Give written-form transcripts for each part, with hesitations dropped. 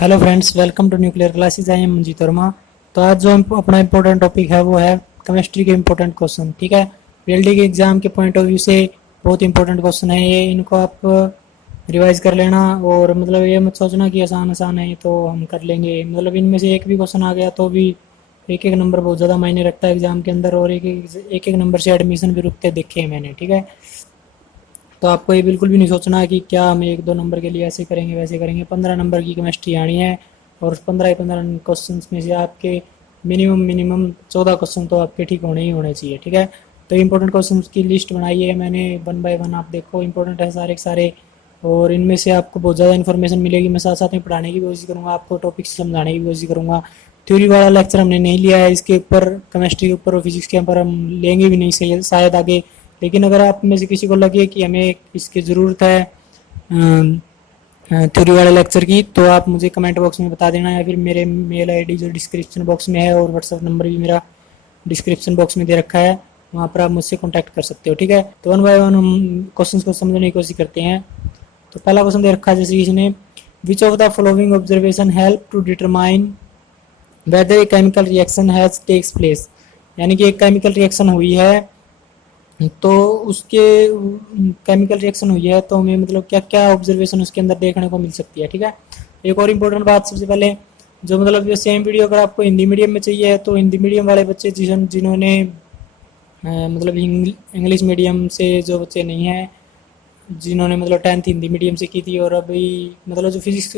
Hello friends, welcome to nuclear classes. I am Manjeet Verma. तो आज जो अपना इम्पोर्टेंट टॉपिक है वो है केमिस्ट्री के इम्पोर्टेंट क्वेश्चन। ठीक है, पीएलडी के एग्जाम के पॉइंट ऑफ व्यू से बहुत इंपॉर्टेंट क्वेश्चन है ये। इनको आप रिवाइज कर लेना और मतलब ये मत सोचना कि आसान आसान है तो हम कर लेंगे। मतलब इनमें से एक भी क्वेश्चन आ गया तो भी एक एक नंबर बहुत ज़्यादा मायने रखता है एग्जाम के अंदर, और एक एक नंबर से एडमिशन भी रुकते देखे हैं मैंने। ठीक है, तो आपको ये बिल्कुल भी नहीं सोचना कि क्या हम एक दो नंबर के लिए ऐसे करेंगे वैसे करेंगे। 15 नंबर की केमिस्ट्री आनी है और 15 क्वेश्चन में से आपके मिनिमम 14 क्वेश्चन तो आपके ठीक होने ही होने चाहिए। ठीक है, तो इंपॉर्टेंट क्वेश्चन की लिस्ट बनाई है मैंने, वन बाय वन आप देखो। इंपॉर्टेंट है सारे के सारे, और इनमें से आपको बहुत ज़्यादा इन्फॉर्मेशन मिलेगी। मैं साथ साथ में पढ़ाने की कोशिश करूँगा, आपको टॉपिक समझाने की कोशिश करूँगा। थ्योरी वाला लेक्चर हमने नहीं लिया है इसके ऊपर, केमिस्ट्री के ऊपर और फिजिक्स के ऊपर हम लेंगे भी नहीं शायद आगे। लेकिन अगर आप में से किसी को लगे कि हमें इसकी ज़रूरत है थ्योरी वाले लेक्चर की, तो आप मुझे कमेंट बॉक्स में बता देना, या फिर मेरे मेल आईडी जो डिस्क्रिप्शन बॉक्स में है और व्हाट्सएप नंबर भी मेरा डिस्क्रिप्शन बॉक्स में दे रखा है, वहाँ पर आप मुझसे कॉन्टैक्ट कर सकते हो। ठीक है, तो वन बाय वन हम क्वेश्चन को समझने की कोशिश करते हैं। तो पहला क्वेश्चन दे रखा है जैसे इसने, which of the following observation help to determine whether a chemical reaction has takes place. यानी कि एक केमिकल रिएक्शन हुई है तो उसके केमिकल रिएक्शन हुई है तो हमें मतलब क्या क्या ऑब्जर्वेशन उसके अंदर देखने को मिल सकती है। ठीक है, एक और इम्पोर्टेंट बात सबसे पहले, जो मतलब ये सेम वीडियो अगर आपको हिंदी मीडियम में चाहिए तो हिंदी मीडियम वाले बच्चे जिन्होंने मतलब इंग्लिश मीडियम से जो बच्चे नहीं हैं, जिन्होंने मतलब 10th हिंदी मीडियम से की थी, और अभी मतलब जो फिजिक्स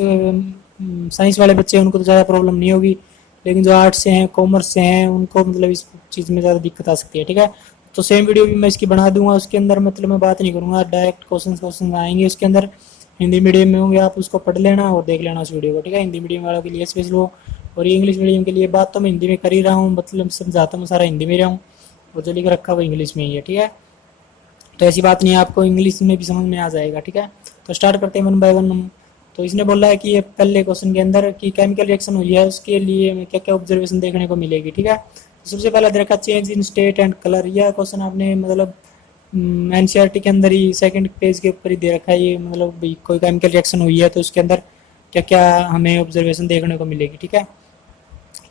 साइंस वाले बच्चे हैं उनको तो ज़्यादा प्रॉब्लम नहीं होगी, लेकिन जो आर्ट्स से हैं कॉमर्स से हैं उनको मतलब इस चीज़ में ज़्यादा दिक्कत आ सकती है। ठीक है, तो सेम वीडियो भी मैं इसकी बना दूंगा, उसके अंदर मतलब मैं बात नहीं करूँगा, डायरेक्ट क्वेश्चन आएंगे उसके अंदर, हिंदी मीडियम में होंगे, आप उसको पढ़ लेना और देख लेना उस वीडियो को। ठीक है, हिंदी मीडियम वालों के लिए स्पेशल हो, और ये इंग्लिश मीडियम के लिए बात तो मैं हिंदी में कर ही रहा हूँ, मतलब समझाता हूँ सारा हिंदी में रहा हूँ, और जो लिख रखा हुआ इंग्लिश में ही है। ठीक है, तो ऐसी बात नहीं है, आपको इंग्लिश में भी समझ में आ जाएगा। ठीक है, तो स्टार्ट करते हैं वन बाय वन। तो इसने बोला है कि ये पहले क्वेश्चन के अंदर कि केमिकल रिएक्शन हुई है उसके लिए हमें क्या क्या ऑब्जर्वेशन देखने को मिलेगी। ठीक है, तो सबसे पहला देखा change in state and colour. यह क्वेश्चन आपने मतलब एनसीईआरटी के अंदर ही सेकंड पेज के ऊपर ही दे रखा है ये, मतलब कोई केमिकल रिएक्शन हुई है तो उसके अंदर क्या क्या हमें ऑब्जर्वेशन देखने को मिलेगी। ठीक है,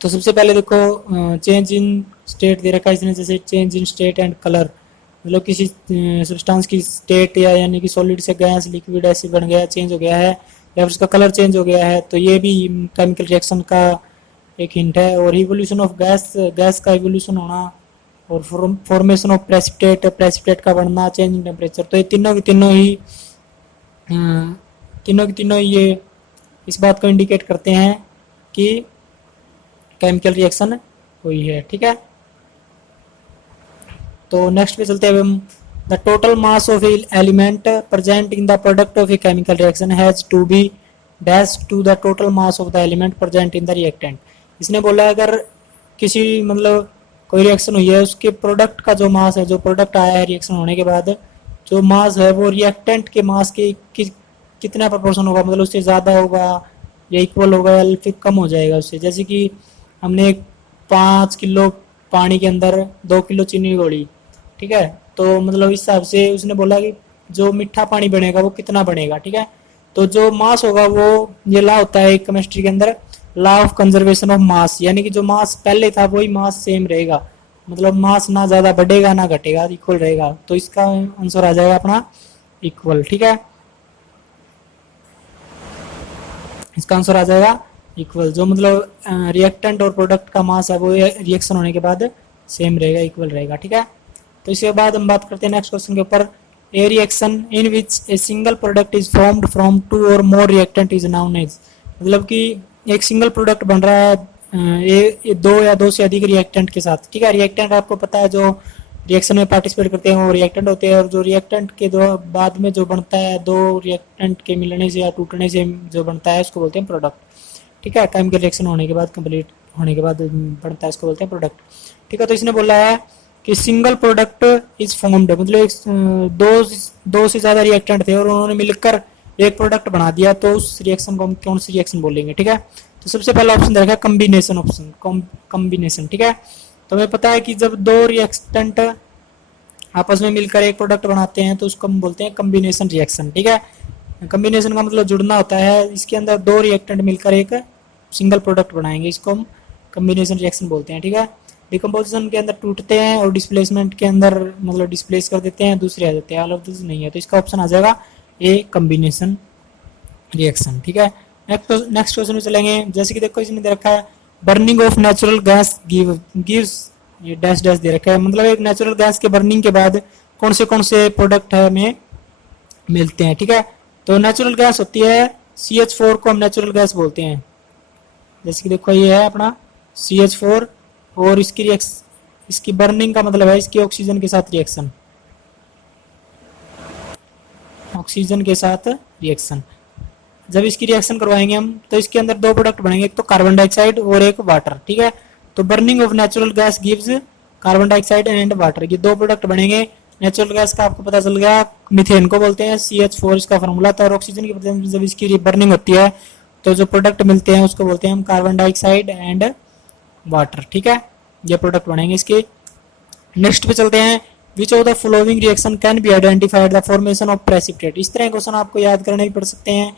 तो सबसे पहले देखो चेंज इन स्टेट दे रखा है इसने, जैसे change in state and colour, मतलब किसी सब्सटेंस की स्टेट या यानी कि सॉलिड से गैस लिक्विड ऐसे बन गया, चेंज हो गया है, या फिर उसका कलर चेंज हो गया है, तो ये भी केमिकल रिएक्शन का एक हिंट है। और इवोल्यूशन ऑफ गैस, गैस का इवोल्यूशन होना, और फॉर्मेशन ऑफ प्रेसिपिटेट, प्रेसिपिटेट का बनना, चेंज इन टेम्परेचर, तो ये तीनों की तीनों ही ये इस बात को इंडिकेट करते हैं कि केमिकल रिएक्शन हुई है। ठीक है, तो नेक्स्ट पे चलते हैं हम। The total mass of element present in the product of a chemical reaction has to be dash to the total mass of the element present in the reactant. इसने बोला अगर किसी मतलब कोई रिएक्शन हुई है उसके प्रोडक्ट का जो मास है, जो प्रोडक्ट आया है रिएक्शन होने के बाद, जो मास है वो रिएक्टेंट के मास के कितना प्रोपोर्शन होगा, मतलब उससे ज़्यादा होगा या इक्वल होगा या फिर कम हो जाएगा उससे। जैसे कि हमने 5 किलो पानी के अंदर 2 किलो चीनी घोली, ठीक है, तो मतलब इस हिसाब से उसने बोला कि जो मीठा पानी बनेगा वो कितना बनेगा। ठीक है, तो जो मास होगा वो, ये लॉ होता है केमिस्ट्री के अंदर, law of conservation of mass, यानी कि जो मास पहले था वही मास सेम रहेगा, मतलब मास ना ज़्यादा बढ़ेगा ना घटेगा, इक्वल रहेगा, तो इसका आंसर आ जाएगा अपना इक्वल। ठीक है, इसका आंसर आ जाएगा इक्वल, जो मतलब रिएक्टेंट और प्रोडक्ट का मास है वो रिएक्शन होने के बाद सेम रहेगा, इक्वल रहेगा। ठीक है, तो इसके बाद हम बात करते हैं नेक्स्ट क्वेश्चन के ऊपर। ए reaction in which a single product is formed from 2 और मोर रिएक्टेंट इज नाउन एज। मतलब कि एक सिंगल प्रोडक्ट बन रहा है दो या दो से अधिक रिएक्टेंट के साथ। ठीक है, रिएक्टेंट आपको पता है जो रिएक्शन में पार्टिसिपेट करते हैं वो रिएक्टेंट होते हैं, और जो रिएक्टेंट के दो बाद में जो बनता है, दो रिएक्टेंट के मिलने से या टूटने से जो बनता है उसको बोलते हैं प्रोडक्ट। ठीक है, केमिकल रिएक्शन होने के बाद, कंप्लीट होने के बाद बनता है, उसको बोलते हैं प्रोडक्ट। ठीक है, तो इसने बोला है कि सिंगल प्रोडक्ट इज फॉर्म्ड, मतलब एक दो से ज़्यादा रिएक्टेंट थे और उन्होंने मिलकर एक प्रोडक्ट बना दिया, तो उस रिएक्शन को हम कौन सी रिएक्शन बोलेंगे। ठीक है, तो सबसे पहला ऑप्शन देखा कम्बिनेशन ऑप्शन, कम्बिनेशन। ठीक है, तो हमें पता है कि जब दो रिएक्टेंट आपस में मिलकर एक प्रोडक्ट बनाते हैं तो उसको हम बोलते हैं कम्बिनेशन रिएक्शन। ठीक है, कम्बिनेशन का मतलब जुड़ना होता है। इसके अंदर दो रिएक्टेंट मिलकर एक सिंगल प्रोडक्ट बनाएंगे, इसको हम कम्बिनेशन रिएक्शन बोलते हैं। ठीक है, डिकम्पोजिशन के अंदर टूटते हैं और डिस्प्लेसमेंट के अंदर मतलब डिस्प्लेस कर देते हैं, दूसरे आ जाते हैं, ऑल ऑफ दिस नहीं है, तो इसका ऑप्शन आ जाएगा ए कम्बिनेशन रिएक्शन। ठीक है, नेक्स्ट क्वेश्चन में चलेंगे। जैसे कि देखो इसमें दे रखा है burning of natural gas gives, ये डैश डैश दे रखा है, मतलब एक नेचुरल गैस के बर्निंग के बाद कौन से प्रोडक्ट है हमें मिलते हैं। ठीक है, तो नेचुरल गैस होती है CH4 को हम नेचुरल गैस बोलते हैं। जैसे कि देखो ये है अपना CH4 और इसकी बर्निंग का मतलब है इसकी ऑक्सीजन के साथ रिएक्शन, ऑक्सीजन के साथ रिएक्शन। जब इसकी रिएक्शन करवाएंगे हम तो इसके अंदर दो प्रोडक्ट बनेंगे, एक तो कार्बन डाइऑक्साइड और एक वाटर। ठीक है, तो burning of natural gas gives carbon dioxide and water, ये दो प्रोडक्ट बनेंगे। नेचुरल गैस का आपको पता चल गया, मीथेन को बोलते हैं, CH4 इसका फॉर्मूला था, और ऑक्सीजन की प्रेजेंस में जब इसकी बर्निंग होती है तो जो प्रोडक्ट मिलते हैं उसको बोलते हैं हम कार्बन डाइऑक्साइड एंड वाटर। ठीक है, ये प्रोडक्ट बनेंगे इसके। नेक्स्ट पे चलते हैं, विच of the following reaction can be identified the formation of precipitate. इस तरह क्वेश्चन आपको याद करने भी पड़ सकते हैं,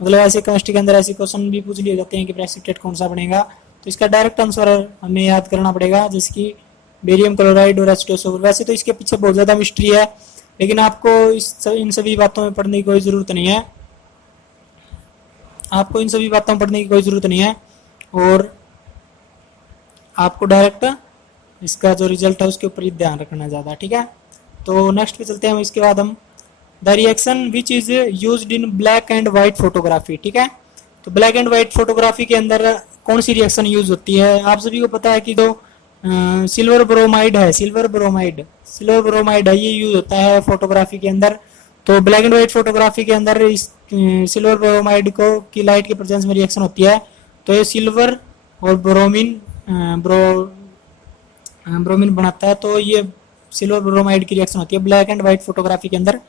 मतलब ऐसे केमिस्ट्री के अंदर ऐसे क्वेश्चन भी पूछ लिए जाते हैं कि प्रेसिपिटेट कौन सा बनेगा, तो इसका डायरेक्ट आंसर हमें याद करना पड़ेगा, जैसे कि बेरियम क्लोराइड और H2SO। वैसे तो इसके पीछे बहुत ज़्यादा मिस्ट्री है, लेकिन आपको इन सभी बातों में पढ़ने की कोई ज़रूरत नहीं है, आपको इन सभी बातों में पढ़ने की कोई ज़रूरत नहीं है, और आपको डायरेक्ट इसका जो रिजल्ट है उसके ऊपर ही ध्यान रखना ज़्यादा। ठीक है, तो नेक्स्ट पे चलते हैं। इसके बाद हम the reaction which is used in black and white photography. ठीक है, तो ब्लैक एंड वाइट फोटोग्राफी के अंदर कौन सी रिएक्शन यूज होती है। आप सभी को पता है कि जो सिल्वर ब्रोमाइड है, सिल्वर ब्रोमाइड है, ये यूज होता है फोटोग्राफी के अंदर। तो ब्लैक एंड वाइट फोटोग्राफी के अंदर इस सिल्वर ब्रोमाइड को की लाइट के प्रेजेंस में रिएक्शन होती है, तो ये सिल्वर और ब्रोमीन बनाता है, तो ये सिल्वर ब्रोमाइड की रिएक्शन होती है, ब्लैक एंड वाइट फोटोग्राफी के अंदर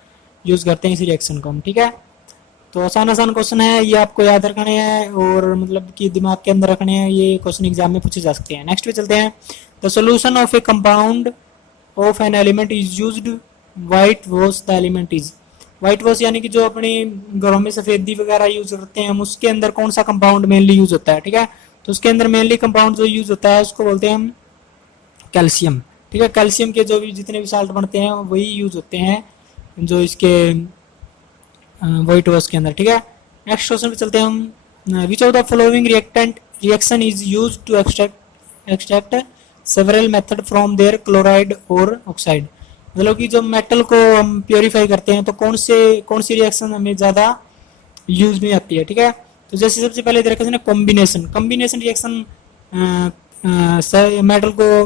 यूज करते हैं इस रिएक्शन को हम। ठीक है, तो आसान क्वेश्चन है, ये आपको याद रखने हैं और मतलब कि दिमाग के अंदर रखने हैं, ये क्वेश्चन एग्जाम में पूछे जा सकते हैं। नेक्स्ट पे चलते हैं, the solution of A compound of an element is used white wash the element is. White wash यानी कि जो अपने घरों में सफेदी वगैरह यूज करते हैं हम, उसके अंदर कौन सा कंपाउंड मेनली यूज होता है। ठीक है, तो उसके अंदर मेनली कंपाउंड जो यूज होता है उसको बोलते हैं हम कैल्शियम। ठीक है, कैल्शियम के जो भी जितने भी साल्ट बनते हैं वही यूज होते हैं जो इसके व्हाइट वॉश के अंदर। ठीक है, नेक्स्ट क्वेश्चन पे चलते हैं हम, which of the following reaction is use to extract several method from their chloride और ऑक्साइड। मतलब कि जब मेटल को हम प्योरीफाई करते हैं तो कौन सी रिएक्शन हमें ज़्यादा यूज में आती है। ठीक है, तो जैसे सबसे पहले देखा जाए कॉम्बिनेशन रिएक्शन मेटल को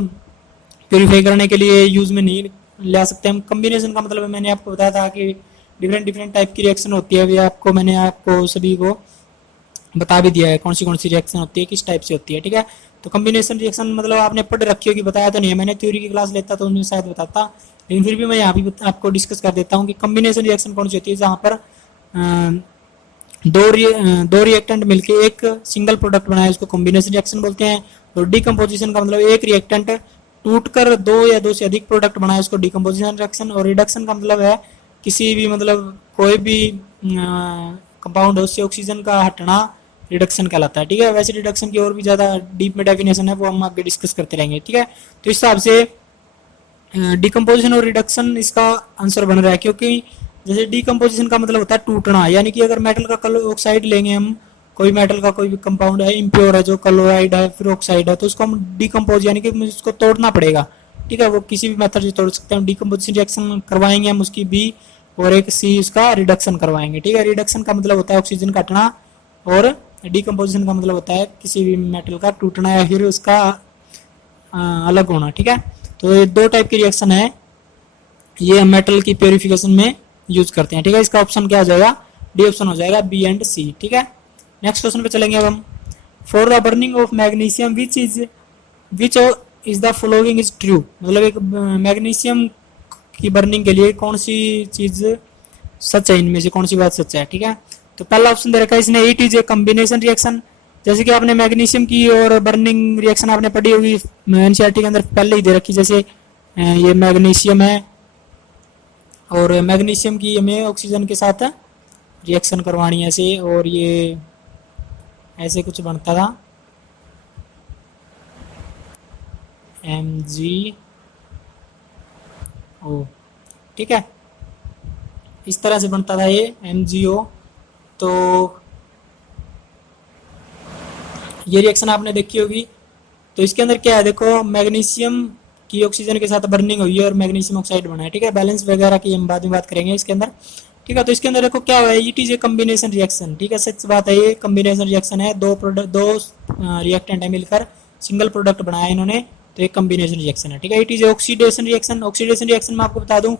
प्योरीफाई करने के लिए यूज में नहीं ला सकते हम। कॉम्बिनेशन का मतलब मैंने आपको बताया था कि डिफरेंट टाइप की रिएक्शन होती है, मैंने आपको सभी को बता भी दिया है कौन सी रिएक्शन होती है, किस टाइप से होती है। ठीक है, तो कॉम्बिनेशन रिएक्शन मतलब आपने पढ़ रखी होगी, बताया तो नहीं है मैंने, थ्योरी की क्लास लेता तो उन्हें शायद बताता, लेकिन फिर भी मैं यहाँ भी आपको डिस्कस कर देता हूँ कि कॉम्बिनेशन रिएक्शन कौन सी होती है, जहाँ पर दो रिएक्टेंट मिलके एक सिंगल प्रोडक्ट बनाए, उसको कॉम्बिनेशन रिएक्शन बोलते हैं। और डिकम्पोजिशन का मतलब एक रिएक्टेंट टूटकर दो या दो से अधिक प्रोडक्ट बनाए, उसको डिकम्पोजिशन रिएक्शन। और रिडक्शन का मतलब है किसी भी मतलब कोई भी कंपाउंड उससे ऑक्सीजन का हटना रिडक्शन कहलाता है। ठीक है, वैसे रिडक्शन की और भी ज़्यादा डीप में डेफिनेशन है, वो हम आगे डिस्कस करते रहेंगे। ठीक है, तो इस हिसाब से डिकम्पोजिशन और रिडक्शन इसका आंसर बन रहा है, क्योंकि जैसे डिकम्पोजिशन का मतलब होता है टूटना, यानी कि अगर मेटल का ऑक्साइड लेंगे हम, कोई मेटल का कोई भी कंपाउंड है, इम्प्योर है, जो क्लोराइड है फिर ऑक्साइड है, तो उसको हम डिकम्पोज यानी कि उसको तोड़ना पड़ेगा। ठीक है, वो किसी भी मेथड से तोड़ सकते हैं। डिकम्पोजिशन रिएक्शन करवाएंगे हम उसकी बी, और एक सी उसका रिडक्शन करवाएंगे। ठीक है, रिडक्शन का मतलब होता है ऑक्सीजन का हटना, और डिकम्पोजिशन का मतलब होता है किसी भी मेटल का टूटना या फिर उसका अलग होना। ठीक है, तो ये दो टाइप की रिएक्शन है, ये मेटल की प्योरिफिकेशन में यूज करते हैं। ठीक है, इसका ऑप्शन क्या हो जाएगा, डी ऑप्शन हो जाएगा, बी एंड सी। ठीक है, नेक्स्ट क्वेश्चन पे चलेंगे अब हम, for the burning of magnesium which is the following is true. मतलब एक मैग्नीशियम की बर्निंग के लिए कौन सी चीज सच है, इनमें से कौन सी बात सच है। ठीक है, तो पहला ऑप्शन दे रखा है इसने, it is a combination reaction. जैसे कि आपने मैग्नीशियम की और बर्निंग रिएक्शन आपने पढ़ी होगी एनसीईआरटी के अंदर पहले ही दे रखी, जैसे ये मैग्नीशियम है और मैग्नीशियम की हमें ऑक्सीजन के साथ रिएक्शन करवानी है ऐसे, और ये ऐसे कुछ बनता था MgO, ठीक है, इस तरह से बनता था ये MgO। तो ये रिएक्शन आपने देखी होगी। तो इसके अंदर क्या है, देखो मैग्नीशियम की ऑक्सीजन के साथ बर्निंग हुई है और मैग्नीशियम ऑक्साइड बना है, ठीक है। बैलेंस वगैरह की हम बाद में बात करेंगे इसके अंदर, ठीक है। तो इसके अंदर देखो क्या हुआ है, it is a combination reaction, ठीक है, सच बात है, ये कम्बिनेशन रिएक्शन है, दो प्रोडक्ट, दो रिएक्टेंट है मिलकर सिंगल प्रोडक्ट बनाया इन्होंने, तो एक कम्बिनेशन रिएक्शन है, ठीक है। It is oxidation reaction. Oxidation reaction में आपको बता दूं,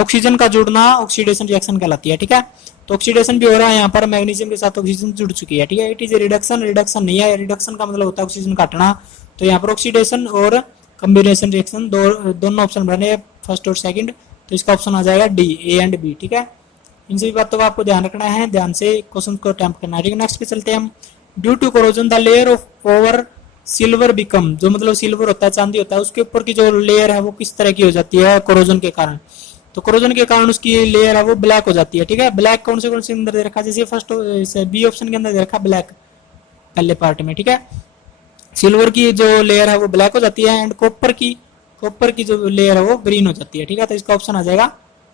ऑक्सीजन का जुड़ना ऑक्सीडेशन रिएक्शन कहलाती है, ठीक है। तो ऑक्सीडेशन भी हो रहा है यहाँ पर, मैग्नीशियम के साथ ऑक्सीजन जुड़ चुकी है, ठीक है। इट इज रिडक्शन, रिडक्शन नहीं है, रिडक्शन का मतलब होता है ऑक्सीजन काटना। तो यहाँ पर ऑक्सीडेशन और कम्बिनेशन रिएक्शन दोनों ऑप्शन बने, फर्स्ट और सेकंड, तो इसका ऑप्शन आ जाएगा डी, ए एंड बी, ठीक है। इन सभी बातों का आपको ध्यान रखना है, ध्यान से क्वेश्चन को अटेम्प्ट करना है, ठीक है। नेक्स्ट पे चलते हैं हम। Due to corrosion the layer of over silver become, जो मतलब सिल्वर होता है, चांदी होता है, उसके ऊपर की जो लेयर है वो किस तरह की हो जाती है कोरोजन के कारण। तो कोरोजन के कारण उसकी लेयर है वो ब्लैक हो जाती है, ठीक है। ब्लैक कौन से अंदर दे रखा है, जैसे फर्स्ट बी ऑप्शन के अंदर दे रखा ब्लैक पहले पार्ट में, ठीक है। सिल्वर की जो लेयर है वो ब्लैक हो जाती है, एंड कॉपर की जो लेयर है वो ग्रीन हो जाती है, ठीक है। तो इसका ऑप्शन आ जाएगा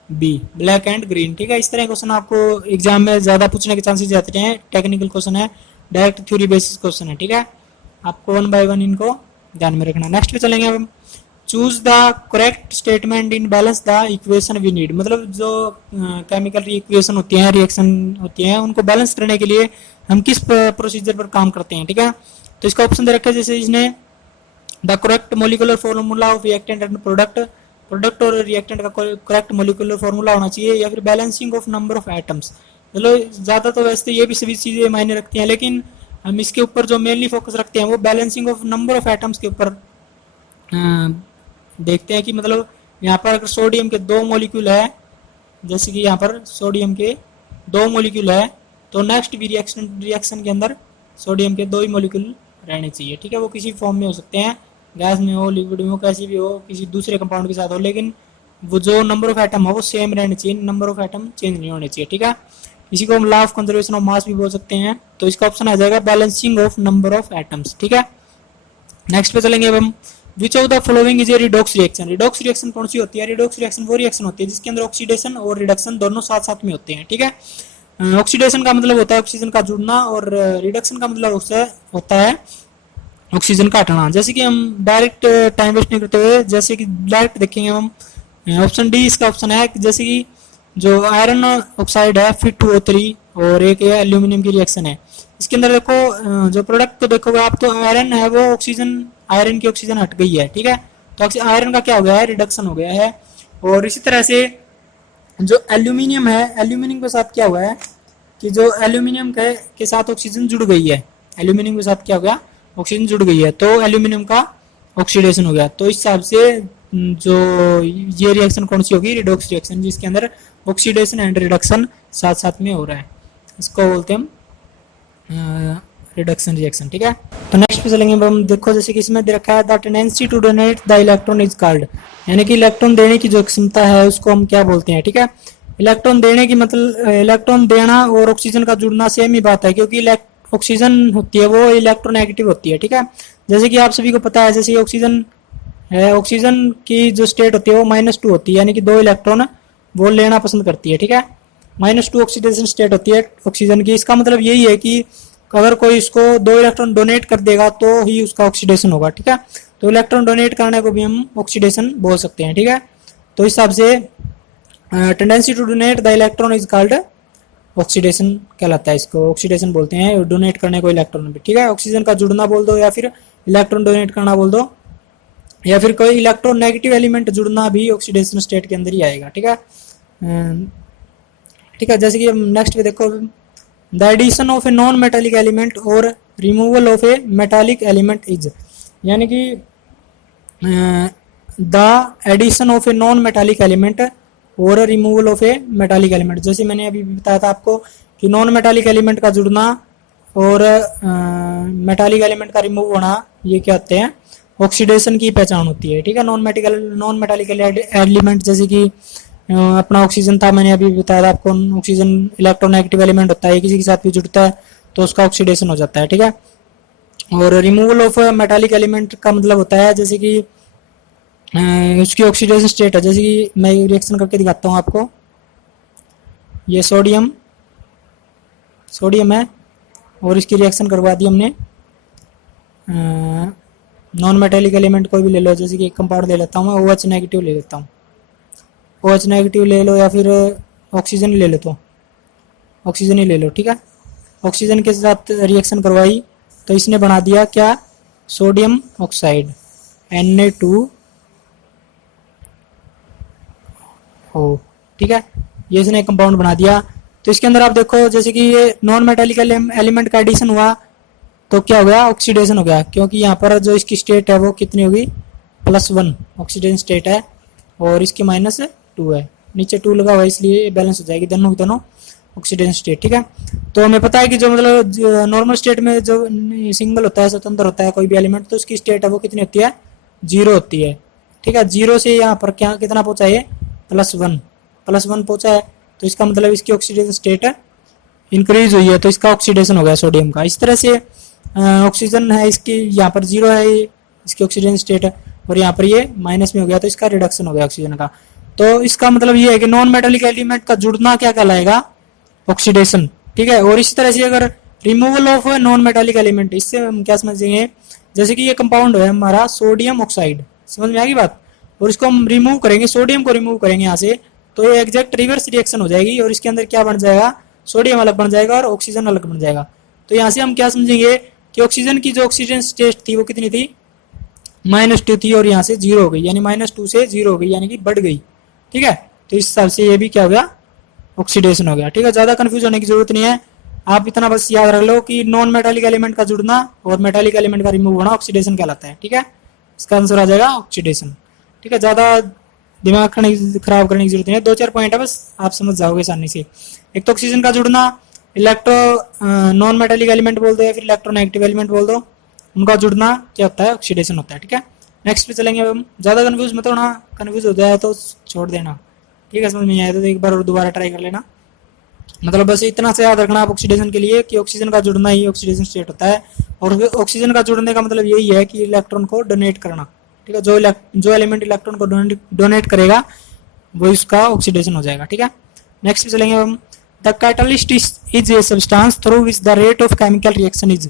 बी, ब्लैक एंड ग्रीन, ठीक है। इस तरह क्वेश्चन आपको एग्जाम में ज्यादा पूछने के चांसेस रहते हैं, टेक्निकल क्वेश्चन है, डायरेक्ट थ्योरी बेसिस क्वेश्चन है, ठीक है। आपको 1 बाय 1 इनको ध्यान में रखना। नेक्स्ट पे चलेंगे अब, choose the correct statement in balance the equation we need, मतलब जो केमिकल इक्वेशन होती हैं, रिएक्शन होती हैं, उनको बैलेंस करने के लिए हम किस प्रोसीजर पर काम करते हैं, ठीक है। तो इसका ऑप्शन दे रखा है, जैसे इसने the correct molecular formula of reactant and product और रिएक्टेंट का करेक्ट मोलिकुलर फॉर्मूला होना चाहिए, या फिर balancing of number of atoms. चलो ज़्यादा तो वैसे ये भी सभी चीज़ें मायने रखती हैं, लेकिन हम इसके ऊपर जो मेनली फोकस रखते हैं वो balancing of number of atoms के ऊपर देखते हैं कि मतलब यहाँ पर अगर सोडियम के 2 मॉलिक्यूल है, जैसे कि यहाँ पर सोडियम के 2 मॉलिक्यूल है, तो नेक्स्ट भी रिएक्शन के अंदर सोडियम के 2 ही मॉलिक्यूल रहने चाहिए, ठीक है। वो किसी फॉर्म में हो सकते हैं, गैस में हो, लिक्विड में हो, कैसी भी हो, किसी दूसरे कंपाउंड के साथ हो, लेकिन वो जो नंबर ऑफ एटम हो वो सेम रहने चाहिए, नंबर ऑफ एटम चेंज नहीं होने चाहिए, ठीक है। इसी को हम law of conservation of mass भी बोल सकते हैं। तो इसका ऑप्शन आ जाएगा balancing of number of atoms, ठीक है। नेक्स्ट पे चलेंगे अब हम, which of the following is a redox reaction. Redox reaction कौन सी होती है, रिडॉक्स रिएक्शन वो रिएक्शन होती है जिसके अंदर ऑक्सीडेशन और रिडक्शन दोनों साथ साथ में होते हैं, ठीक है। ऑक्सीडेशन का मतलब होता है ऑक्सीजन का जुड़ना, और रिडक्शन का मतलब होता है ऑक्सीजन का हटना। जैसे कि हम डायरेक्ट टाइम वेस्ट नहीं करते हुए, जैसे कि डायरेक्ट देखेंगे हम, ऑप्शन डी इसका ऑप्शन है। जैसे कि जो आयरन ऑक्साइड है Fe2O3 और एक एल्यूमिनियम की रिएक्शन है, इसके अंदर देखो जो प्रोडक्ट तो देखोगे आप, तो आयरन है वो ऑक्सीजन, आयरन की ऑक्सीजन हट गई है, ठीक है। तो आयरन का क्या हो गया है, रिडक्शन हो गया है। और इसी तरह से जो एल्यूमिनियम है, एल्यूमिनियम के साथ क्या हुआ है कि जो एल्यूमिनियम के साथ ऑक्सीजन जुड़ गई है, एल्यूमिनियम के साथ क्या हो गया, ऑक्सीजन जुड़ गई है, तो एल्यूमिनियम का ऑक्सीडेशन हो गया। तो इस हिसाब से जो ये रिएक्शन कौन सी होगी, रिडॉक्स रिएक्शन, जिसके अंदर ऑक्सीडेशन एंड रिडक्शन साथ साथ में हो रहा है, इसको बोलते हैं हम रिडक्शन रिएक्शन, ठीक है। तो नेक्स्ट पे चलेंगे हम, देखो जैसे कि इसमें दे रखा है the tendency to donate the electron is called, यानी कि इलेक्ट्रॉन देने की जो क्षमता है उसको हम क्या बोलते हैं, ठीक है। इलेक्ट्रॉन देने की मतलब इलेक्ट्रॉन देना और ऑक्सीजन का जुड़ना सेम ही बात है, क्योंकि ऑक्सीजन होती है वो इलेक्ट्रोनेगेटिव होती है, ठीक है। जैसे कि आप सभी को पता है, जैसे ऑक्सीजन है, ऑक्सीजन की जो स्टेट होती है वो -2 होती है, यानी कि 2 इलेक्ट्रॉन वो लेना पसंद करती है, ठीक है। -2 ऑक्सीडेशन स्टेट होती है ऑक्सीजन की। इसका मतलब यही है कि अगर कोई इसको 2 इलेक्ट्रॉन डोनेट कर देगा तो ही उसका ऑक्सीडेशन होगा, ठीक है। तो इलेक्ट्रॉन डोनेट करने को भी हम ऑक्सीडेशन बोल सकते हैं, ठीक है। तो इस हिसाब से tendency to donate the electron is called oxidation कहलाता है, इसको ऑक्सीडेशन बोलते हैं, डोनेट करने को इलेक्ट्रॉन भी, ठीक है। ऑक्सीजन का जुड़ना बोल दो, या फिर इलेक्ट्रॉन डोनेट करना बोल दो, या फिर कोई इलेक्ट्रोनेगेटिव एलिमेंट जुड़ना भी ऑक्सीडेशन स्टेट के अंदर ही आएगा, ठीक है। ठीक है, जैसे कि हम नेक्स्ट पे देखो, the addition of a non metallic element और removal of a metallic element is, यानी कि the addition of a non metallic element और removal of a metallic element, जैसे मैंने अभी बताया था आपको कि नॉन मेटालिक एलिमेंट का जुड़ना और मेटालिक एलिमेंट का रिमूव होना, ये क्या होते हैं, ऑक्सीडेशन की पहचान होती है, ठीक है। नॉन मेटालिक एलिमेंट जैसे कि अपना ऑक्सीजन था, मैंने अभी बताया था आपको, ऑक्सीजन इलेक्ट्रोनेगेटिव एलिमेंट होता है, किसी के साथ भी जुड़ता है तो उसका ऑक्सीडेशन हो जाता है, ठीक है। और रिमूवल ऑफ मेटालिक एलिमेंट का मतलब होता है जैसे कि उसकी ऑक्सीडेशन स्टेट है, जैसे कि मैं रिएक्शन करके दिखाता हूँ आपको। ये सोडियम सोडियम है और इसकी रिएक्शन करवा दी हमने। नॉन मेटेलिक एलिमेंट कोई भी ले लो, जैसे कि एक कंपाउंड ले लेता हूँ मैं, OH नेगेटिव ले लेता हूँ, OH नेगेटिव ले लो, या फिर ऑक्सीजन ही ले लो, तो ऑक्सीजन ही ले लो, ठीक है। ऑक्सीजन के साथ रिएक्शन करवाई तो इसने बना दिया क्या, सोडियम ऑक्साइड, Na2O, ठीक है। ये इसने कंपाउंड बना दिया। तो इसके अंदर आप देखो जैसे कि ये नॉन मेटेलिक एलिमेंट का एडिशन हुआ तो क्या हो गया, ऑक्सीडेशन हो गया, क्योंकि यहाँ पर जो इसकी स्टेट है वो कितनी होगी, +1 ऑक्सीडेशन स्टेट है और इसकी -2 है, नीचे 2 लगा हुआ है इसलिए बैलेंस हो जाएगी दोनों की दोनों ऑक्सीडेशन स्टेट, ठीक है। तो हमें पता है कि जो मतलब नॉर्मल स्टेट में जो सिंगल होता है, स्वतंत्र होता है कोई भी एलिमेंट, तो उसकी स्टेट है वो कितनी होती है, 0 होती है, ठीक है। 0 से यहाँ पर क्या कितना पहुंचा है, +1 पहुंचा है, तो इसका मतलब इसकी ऑक्सीडेशन स्टेट इंक्रीज हुई है, तो इसका ऑक्सीडेशन हो गया सोडियम का। इस तरह से ऑक्सीजन है इसकी यहाँ पर 0 है, इसकी ऑक्सीजन स्टेट है, और यहाँ पर ये माइनस में हो गया तो इसका रिडक्शन हो गया ऑक्सीजन का। तो इसका मतलब ये है कि नॉन मेटेलिक एलिमेंट का जुड़ना क्या कहलाएगा, ऑक्सीडेशन, ठीक है। और इसी तरह से अगर removal of non metallic element, इससे हम क्या समझेंगे, जैसे कि ये कंपाउंड है हमारा सोडियम ऑक्साइड, समझ में आ गई बात, और इसको हम रिमूव करेंगे, सोडियम को रिमूव करेंगे यहाँ से, तो ये एग्जैक्ट रिवर्स रिएक्शन हो जाएगी और इसके अंदर क्या बन जाएगा, सोडियम अलग बन जाएगा और ऑक्सीजन अलग बन जाएगा। तो यहाँ से हम क्या समझेंगे कि ऑक्सीजन की जो ऑक्सीजन स्टेट थी वो कितनी थी, -2 थी, और यहाँ से 0 हो गई, यानी -2 से 0 हो गई, यानी कि बढ़ गई, ठीक है। तो इस हिसाब से ये भी क्या हो गया, ऑक्सीडेशन हो गया, ठीक है। ज्यादा कंफ्यूज होने की जरूरत नहीं है, आप इतना बस याद रख लो कि नॉन मेटालिक एलिमेंट का जुड़ना और मेटालिक एलिमेंट का रिमूव होना ऑक्सीडेशन कहलाता है, ठीक है। इसका आंसर आ जाएगा ऑक्सीडेशन, ठीक है। ज्यादा दिमाग खराब करने की जरूरत नहीं है, 2-4 पॉइंट है बस, आप समझ जाओगे आसानी से। एक तो ऑक्सीजन का जुड़ना, नॉन मेटालिक एलिमेंट बोल दो या फिर इलेक्ट्रोनेगेटिव एलिमेंट बोल दो, उनका जुड़ना क्या होता है, ऑक्सीडेशन होता है, ठीक है। नेक्स्ट पे चलेंगे हम, ज्यादा कंफ्यूज मत होना, कंफ्यूज हो जाए तो छोड़ देना, ठीक है। समझ में आया तो एक बार और दोबारा ट्राई कर लेना, मतलब बस इतना से याद रखना आप ऑक्सीडेशन के लिए कि ऑक्सीजन का जुड़ना ही ऑक्सीडेशन स्टेट होता है, और ऑक्सीजन का जुड़ने का मतलब यही है कि इलेक्ट्रॉन को डोनेट करना, ठीक है। जो एलिमेंट इलेक्ट्रॉन को डोनेट करेगा वो इसका ऑक्सीडेशन हो जाएगा, ठीक है। नेक्स्ट चलेंगे हम, the catalyst is a substance through which the rate of chemical reaction is,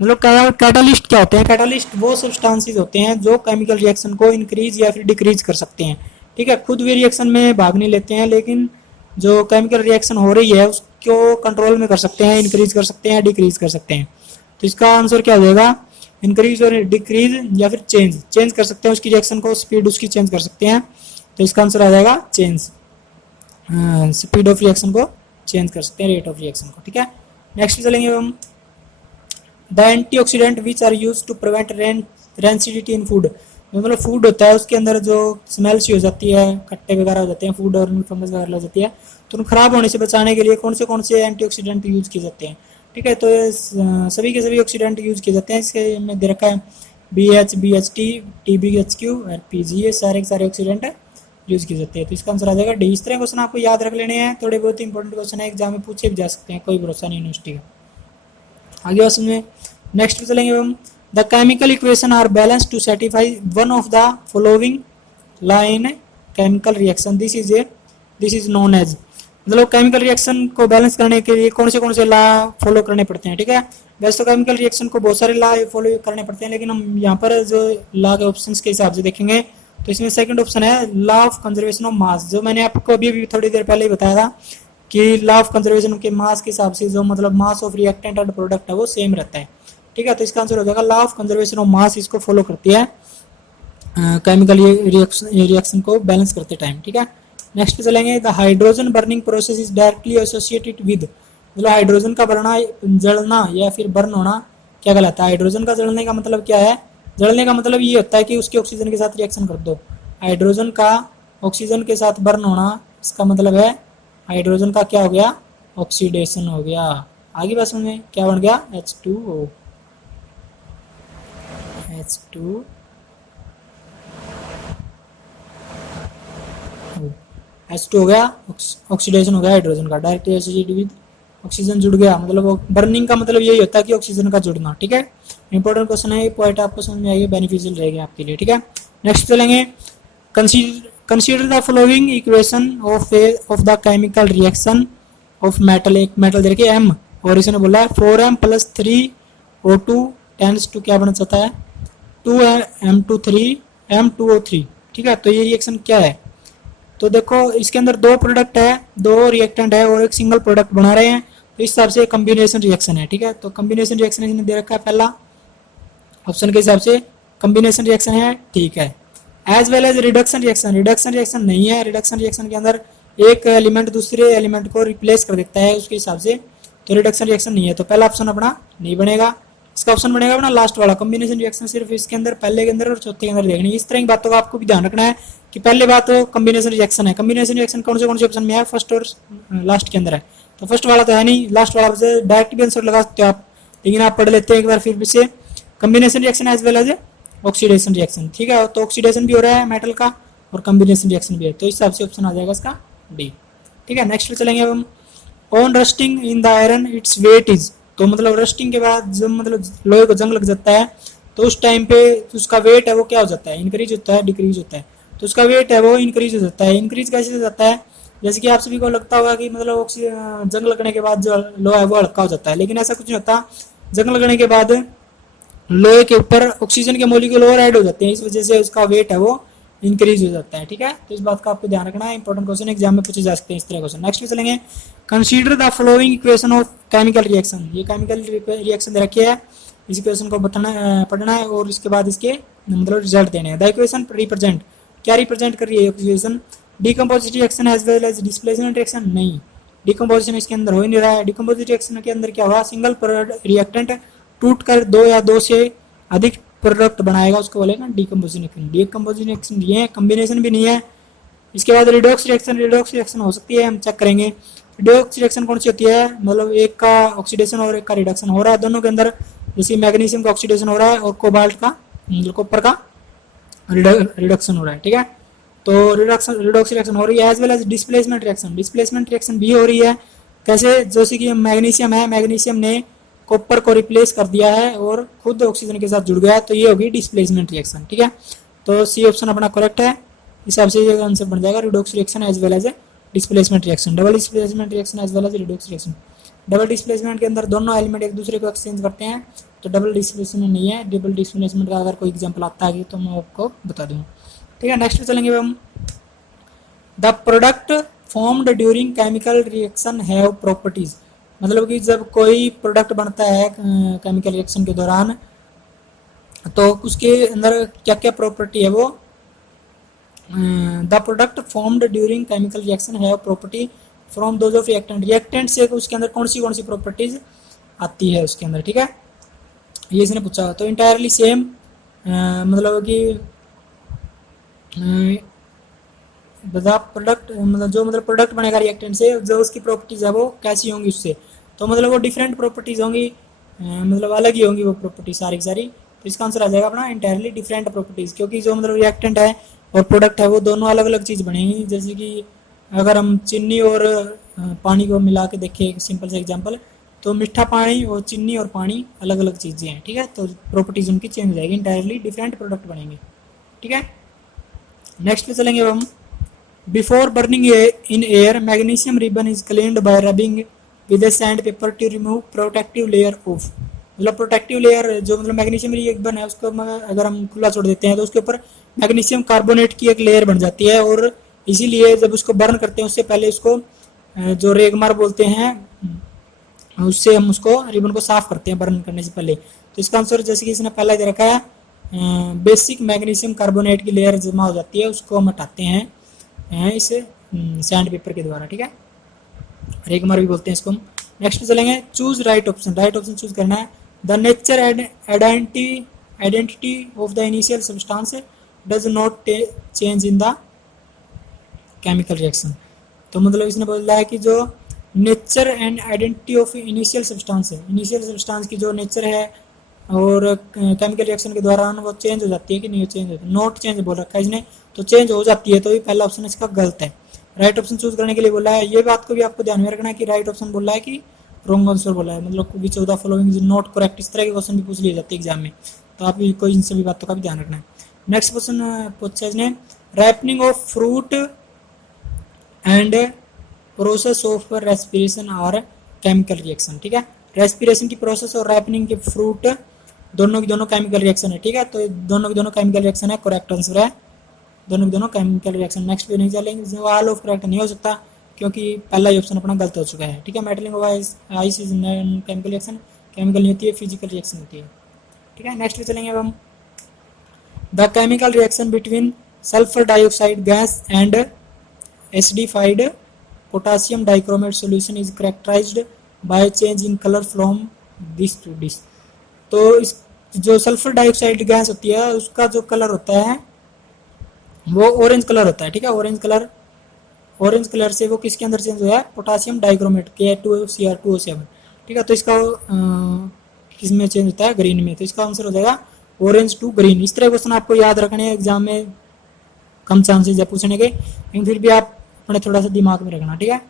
मतलब कैटलिस्ट क्या होते हैं, कैटलिस्ट वो सब्सटेंसेस होते हैं जो केमिकल रिएक्शन को इंक्रीज या फिर डिक्रीज कर सकते हैं, ठीक है। खुद भी रिएक्शन में भाग नहीं लेते हैं, लेकिन जो केमिकल रिएक्शन हो रही है उसको कंट्रोल में कर सकते हैं, इंक्रीज कर सकते हैं, डिक्रीज कर सकते हैं। तो इसका आंसर क्या हो जाएगा, इंक्रीज और डिक्रीज या फिर चेंज कर सकते हैं उसकी रिएक्शन को, स्पीड उसकी चेंज कर सकते हैं, तो इसका आंसर आ जाएगा चेंज, स्पीड ऑफ रिएक्शन को चेंज कर सकते हैं, रेट ऑफ रिएक्शन को, ठीक है। नेक्स्ट चलेंगे हम, the antioxidant which are use to prevent rancidity in food, मतलब फूड होता है उसके अंदर जो स्मेल सी हो जाती है, खट्टे वगैरह हो जाते हैं फूड और फंगस वगैरह हो जाती है, तो उन खराब होने से बचाने के लिए कौन से एंटीऑक्सीडेंट यूज किए जाते हैं, ठीक है। तो सभी के सभी ऑक्सीडेंट यूज किए जाते हैं, इसके में दे रखा है BH, BHT, TBHQ और PG, ये सारे ऑक्सीडेंट यूज किए जाते हैं, तो इसका आंसर आ जाएगा डी। इस तरह क्वेश्चन आपको याद रख लेने हैं, थोड़े बहुत इंपॉर्टेंट क्वेश्चन है, एग्जाम में पूछे भी जा सकते हैं, कोई भरोसा नहीं यूनिवर्सिटी का। आगे क्वेश्चन में नेक्स्ट पे चलेंगे हम, the chemical equation are balance to satisfy one of the following law in chemical reaction, this is known as, मतलब केमिकल रिएक्शन को बैलेंस करने के लिए कौन से लॉ फॉलो करने पड़ते हैं, ठीक है। वैसे तो केमिकल रिएक्शन को बहुत सारे लॉ फॉलो करने पड़ते हैं, लेकिन हम यहाँ पर जो लॉ के ऑप्शंस के हिसाब से देखेंगे तो इसमें सेकंड ऑप्शन है law of conservation of mass, जो मैंने आपको अभी थोड़ी देर पहले ही बताया था कि लॉ ऑफ कंजर्वेशन के मास के हिसाब से जो मतलब मास ऑफ रिएक्टेंट और प्रोडक्ट है वो सेम रहता है, ठीक है। तो इसका आंसर हो जाएगा law of conservation of mass, इसको फॉलो करती है केमिकल रिएक्शन को बैलेंस करते टाइम, ठीक है। नेक्स्ट पे चलेंगे, the hydrogen burning process is directly associated with, मतलब हाइड्रोजन का जलना या फिर बर्न होना क्या कहलाता है। हाइड्रोजन का जलने का मतलब क्या है, जलने का मतलब ये होता है कि उसके ऑक्सीजन के साथ रिएक्शन कर दो, हाइड्रोजन का ऑक्सीजन के साथ बर्न होना, इसका मतलब है हाइड्रोजन का क्या हो गया, ऑक्सीडेशन हो गया। आगे बस में क्या बन गया, H2O, H2 हो गया, ऑक्सीडेशन हो गया हाइड्रोजन का, डायरेक्ट एसिडिटी विद ऑक्सीजन जुड़ गया, मतलब बर्निंग का मतलब यही होता है कि ऑक्सीजन का जुड़ना। ठीक है, इंपॉर्टेंट क्वेश्चन है, ये पॉइंट आपको समझ में आएगी, बेनिफिशियल रहेगी आपके लिए। ठीक है, नेक्स्ट चलेंगे, consider the following equation of the chemical reaction of metal. एक मेटल दे रखी है M, और इसने बोला है 4m + 3O2 टेंड्स टू क्या बन जाता है 2m2 3m2O3। ठीक है, तो ये रिएक्शन क्या है, तो देखो इसके अंदर दो प्रोडक्ट है, दो रिएक्टेंट है और एक सिंगल प्रोडक्ट बना रहे हैं, तो इस हिसाब से कॉम्बिनेशन रिएक्शन है। ठीक है, तो कॉम्बिनेशन रिएक्शन इसने दे रखा है, पहला ऑप्शन के हिसाब से कॉम्बिनेशन रिएक्शन है। ठीक है, as well as reduction reaction, reduction reaction नहीं है, रिडक्शन रिएक्शन के अंदर एक एलिमेंट दूसरे एलिमेंट को रिप्लेस कर देता है उसके हिसाब से, तो रिडक्शन रिएक्शन नहीं है, तो पहला ऑप्शन अपना नहीं बनेगा। इसका ऑप्शन बनेगा अपना लास्ट वाला, कॉम्बिनेशन रिएक्शन सिर्फ इसके अंदर पहले के अंदर और चौथे के अंदर देखनी। इस तरह की बातों का आपको भी ध्यान रखना है कि पहले बात तो कॉम्बिनेशन रिएक्शन है, कॉम्बिनेशन रिएक्शन कौन से ऑप्शन में है, फर्स्ट और लास्ट के अंदर है, तो फर्स्ट वाला तो है नहीं, लास्ट वाला से डायरेक्ट भी आंसर लगा सकते हो आप, लेकिन आप पढ़ लेते हैं एक बार फिर से, combination reaction as well as oxidation reaction. ठीक है, तो ऑक्सीडेशन भी हो रहा है मेटल का और कॉम्बिनेशन रिएक्शन भी है, तो इस हिसाब से ऑप्शन आ जाएगा इसका डी। ठीक है, नेक्स्ट चलेंगे अब हम, on rusting in the iron its weight is, तो मतलब रस्टिंग के बाद जब मतलब लोहे को जंग लग जाता है तो उस टाइम पे उसका वेट है वो क्या हो जाता है, इंक्रीज होता है डिक्रीज होता है, तो उसका वेट है वो इंक्रीज हो जाता है। इंक्रीज कैसे हो जाता है, जैसे कि आप सभी को लगता होगा कि मतलब जंग लगने के बाद जो लोहा है वो हल्का हो जाता है, लेकिन ऐसा कुछ नहीं होता। जंग लगने के बाद लोहे के ऊपर ऑक्सीजन के मॉलिक्यूल और ऐड हो जाते हैं, इस वजह से उसका वेट है वो इंक्रीज हो जाता है। ठीक है, तो इस बात का आपको ध्यान रखना है, इंपॉर्टेंट क्वेश्चन एग्जाम में पूछे जा सकते हैं इस तरह क्वेश्चन। नेक्स्ट पे चलेंगे, consider the following equation of chemical reaction. ये केमिकल रिएक्शन दे रखी है, इस इक्वेशन को बताना पढ़ना है और इसके बाद इसके मतलब रिजल्ट देने हैं। द इक्वेशन रिप्रेजेंट, क्या रिप्रेजेंट कर रही है equation, decomposite reaction as well as displacement reaction, नहीं, डिकम्पोजिशन इसके अंदर हो ही नहीं रहा है। डिकम्पोजिट रिएक्शन के अंदर क्या हुआ, सिंगल रिएक्टेंट टूट कर दो या दो से अधिक प्रोडक्ट बनाएगा, उसको बोलेगा डिकम्पोजिशन रिएक्शन। डिकम्पोजिशन रिएक्शन ये है, कॉम्बिनेशन भी नहीं है। इसके बाद रिडॉक्स रिएक्शन, रिडॉक्स रिएक्शन हो सकती है, हम चेक करेंगे। रिडॉक्स रिएक्शन कौन सी होती है, मतलब एक का ऑक्सीडेशन और एक का रिडक्शन हो रहा है, दोनों के अंदर जैसे मैग्नीशियम का ऑक्सीडेशन हो रहा है और कोबाल्ट का मतलब कॉपर का रिडक्शन हो रहा है। ठीक है, तो रिडॉक्स रिएक्शन हो रही है, as well as displacement reaction, displacement reaction भी हो रही है। कैसे, जैसे कि मैग्नीशियम है, मैग्नीशियम ने कॉपर को रिप्लेस कर दिया है और खुद ऑक्सीजन के साथ जुड़ गया, तो ये होगी डिस्प्लेसमेंट रिएक्शन। ठीक है, तो सी ऑप्शन अपना करेक्ट है, हिसाब से ये आंसर बन जाएगा redox reaction as well as displacement reaction, double displacement reaction as well as redox reaction. Double displacement के अंदर दोनों एलिमेंट एक दूसरे को एक्सचेंज करते हैं, तो डबल डिस्प्लेसमेंट नहीं है। डबल डिस्प्लेसमेंट का अगर कोई एग्जांपल आता है तो मैं आपको बता दूंगा। ठीक है, नेक्स्ट चलेंगे हम, the product formed during chemical reaction have properties, मतलब कि जब कोई प्रोडक्ट बनता है केमिकल रिएक्शन के दौरान तो उसके अंदर क्या क्या प्रॉपर्टी है, वो the product formed during chemical reaction have property from those of reactant, reactant से उसके अंदर कौन सी प्रॉपर्टीज आती है उसके अंदर। ठीक है, ये इसने पूछा, तो इंटायरली सेम, मतलब कि प्रोडक्ट मतलब जो मतलब प्रोडक्ट बनेगा रिएक्टेंट से, जो उसकी प्रॉपर्टीज है वो कैसी होंगी उससे, तो मतलब वो डिफरेंट प्रॉपर्टीज होंगी, मतलब अलग ही होंगी वो प्रॉपर्टी सारी की सारी। तो इसका आंसर आ जाएगा अपना इंटायरली डिफरेंट प्रॉपर्टीज, क्योंकि जो मतलब रिएक्टेंट है और प्रोडक्ट है वो दोनों अलग अलग चीज़ बनेगी। जैसे कि अगर हम चीनी और पानी को मिला के देखें, एक सिंपल सा एग्जाम्पल, तो मीठा पानी और चीनी और पानी अलग अलग चीज़ें हैं। ठीक है, तो प्रॉपर्टीज उनकी चेंज हो जाएगी, इंटायरली डिफरेंट प्रोडक्ट बनेंगे। ठीक है, नेक्स्ट पे चलेंगे अब हम, before burning in air magnesium ribbon is cleaned bye rubbing with A sand paper two remove protective layer of, मतलब प्रोटेक्टिव लेयर जो मतलब मैग्नीशियम रिबन है उसको अगर हम खुला छोड़ देते हैं तो उसके ऊपर मैग्नीशियम कार्बोनेट की एक लेयर बन जाती है, और इसीलिए जब उसको बर्न करते हैं उससे पहले उसको जो रेगमार बोलते हैं उससे हम उसको रिबन को साफ करते हैं बर्न करने से पहले। तो इसका आंसर जैसे कि इसने पहले दे रखा है, बेसिक मैग्नीशियम कार्बोनेट की लेयर जमा हो जाती है, उसको हम हटाते हैं इस सैंड पेपर के द्वारा। ठीक है, रेगमार भी बोलते हैं इसको हम। नेक्स्ट पे चलेंगे, choose right option, right option choose करना है। The nature identity of the initial substance does not change in the chemical reaction, तो मतलब इसने बोला है कि जो nature and identity of initial substance है, इनिशियल सब्सटेंस की जो नेचर है और केमिकल रिएक्शन के दौरान वो चेंज हो जाती है कि नहीं चेंज होती, नॉट चेंज बोल रखा है इसने, तो चेंज हो जाती है, तो ये पहला ऑप्शन इसका गलत है। राइट ऑप्शन चूज करने के लिए बोला है। ये बात को भी आपको ध्यान में रखना है कि राइट ऑप्शन बोला है कि रॉन्ग आंसर बोला है, मतलब विच of the following is not correct, इस तरह के क्वेश्चन भी पूछ लिए जाते हैं एग्जाम में, तो आप को इन सभी बातों का भी ध्यान रखना है। नेक्स्ट क्वेश्चन पूछा है इसने, ripening of fruit and process of respiration और केमिकल रिएक्शन। ठीक है, रेस्पिरेशन की प्रोसेस और रैपनिंग के फ्रूट दोनों की दोनों केमिकल रिएक्शन है। ठीक है, तो दोनों की दोनों केमिकल रिएक्शन है, करेक्ट आंसर है दोनों की दोनों केमिकल रिएक्शन। नेक्स्ट पे नहीं चलेंगे, ऑल ऑफ करेक्ट नहीं हो सकता क्योंकि पहला ही ऑप्शन अपना गलत हो चुका है। ठीक है, metalling of ice is chemical reaction, chemical नहीं होती है, फिजिकल रिएक्शन होती है। ठीक है, नेक्स्ट पे चलेंगे अब हम, the chemical reaction between sulphur dioxide gas and acidified potassium dichromate solution is characterised by change in colour from this to this. तो इस जो सल्फर डाइऑक्साइड गैस होती है उसका जो कलर होता है वो ऑरेंज कलर होता है। ठीक है, ऑरेंज कलर से वो किसके अंदर चेंज हुआ है, पोटासियम डाइक्रोमेट K2Cr2O7। ठीक है, तो इसका किस में चेंज होता है, ग्रीन में, तो इसका आंसर हो जाएगा ऑरेंज टू ग्रीन। इस तरह क्वेश्चन आपको याद रखने हैं, एग्जाम में कम चांसेस है पूछने के, लेकिन फिर भी आप अपने थोड़ा सा दिमाग में रखना। ठीक है,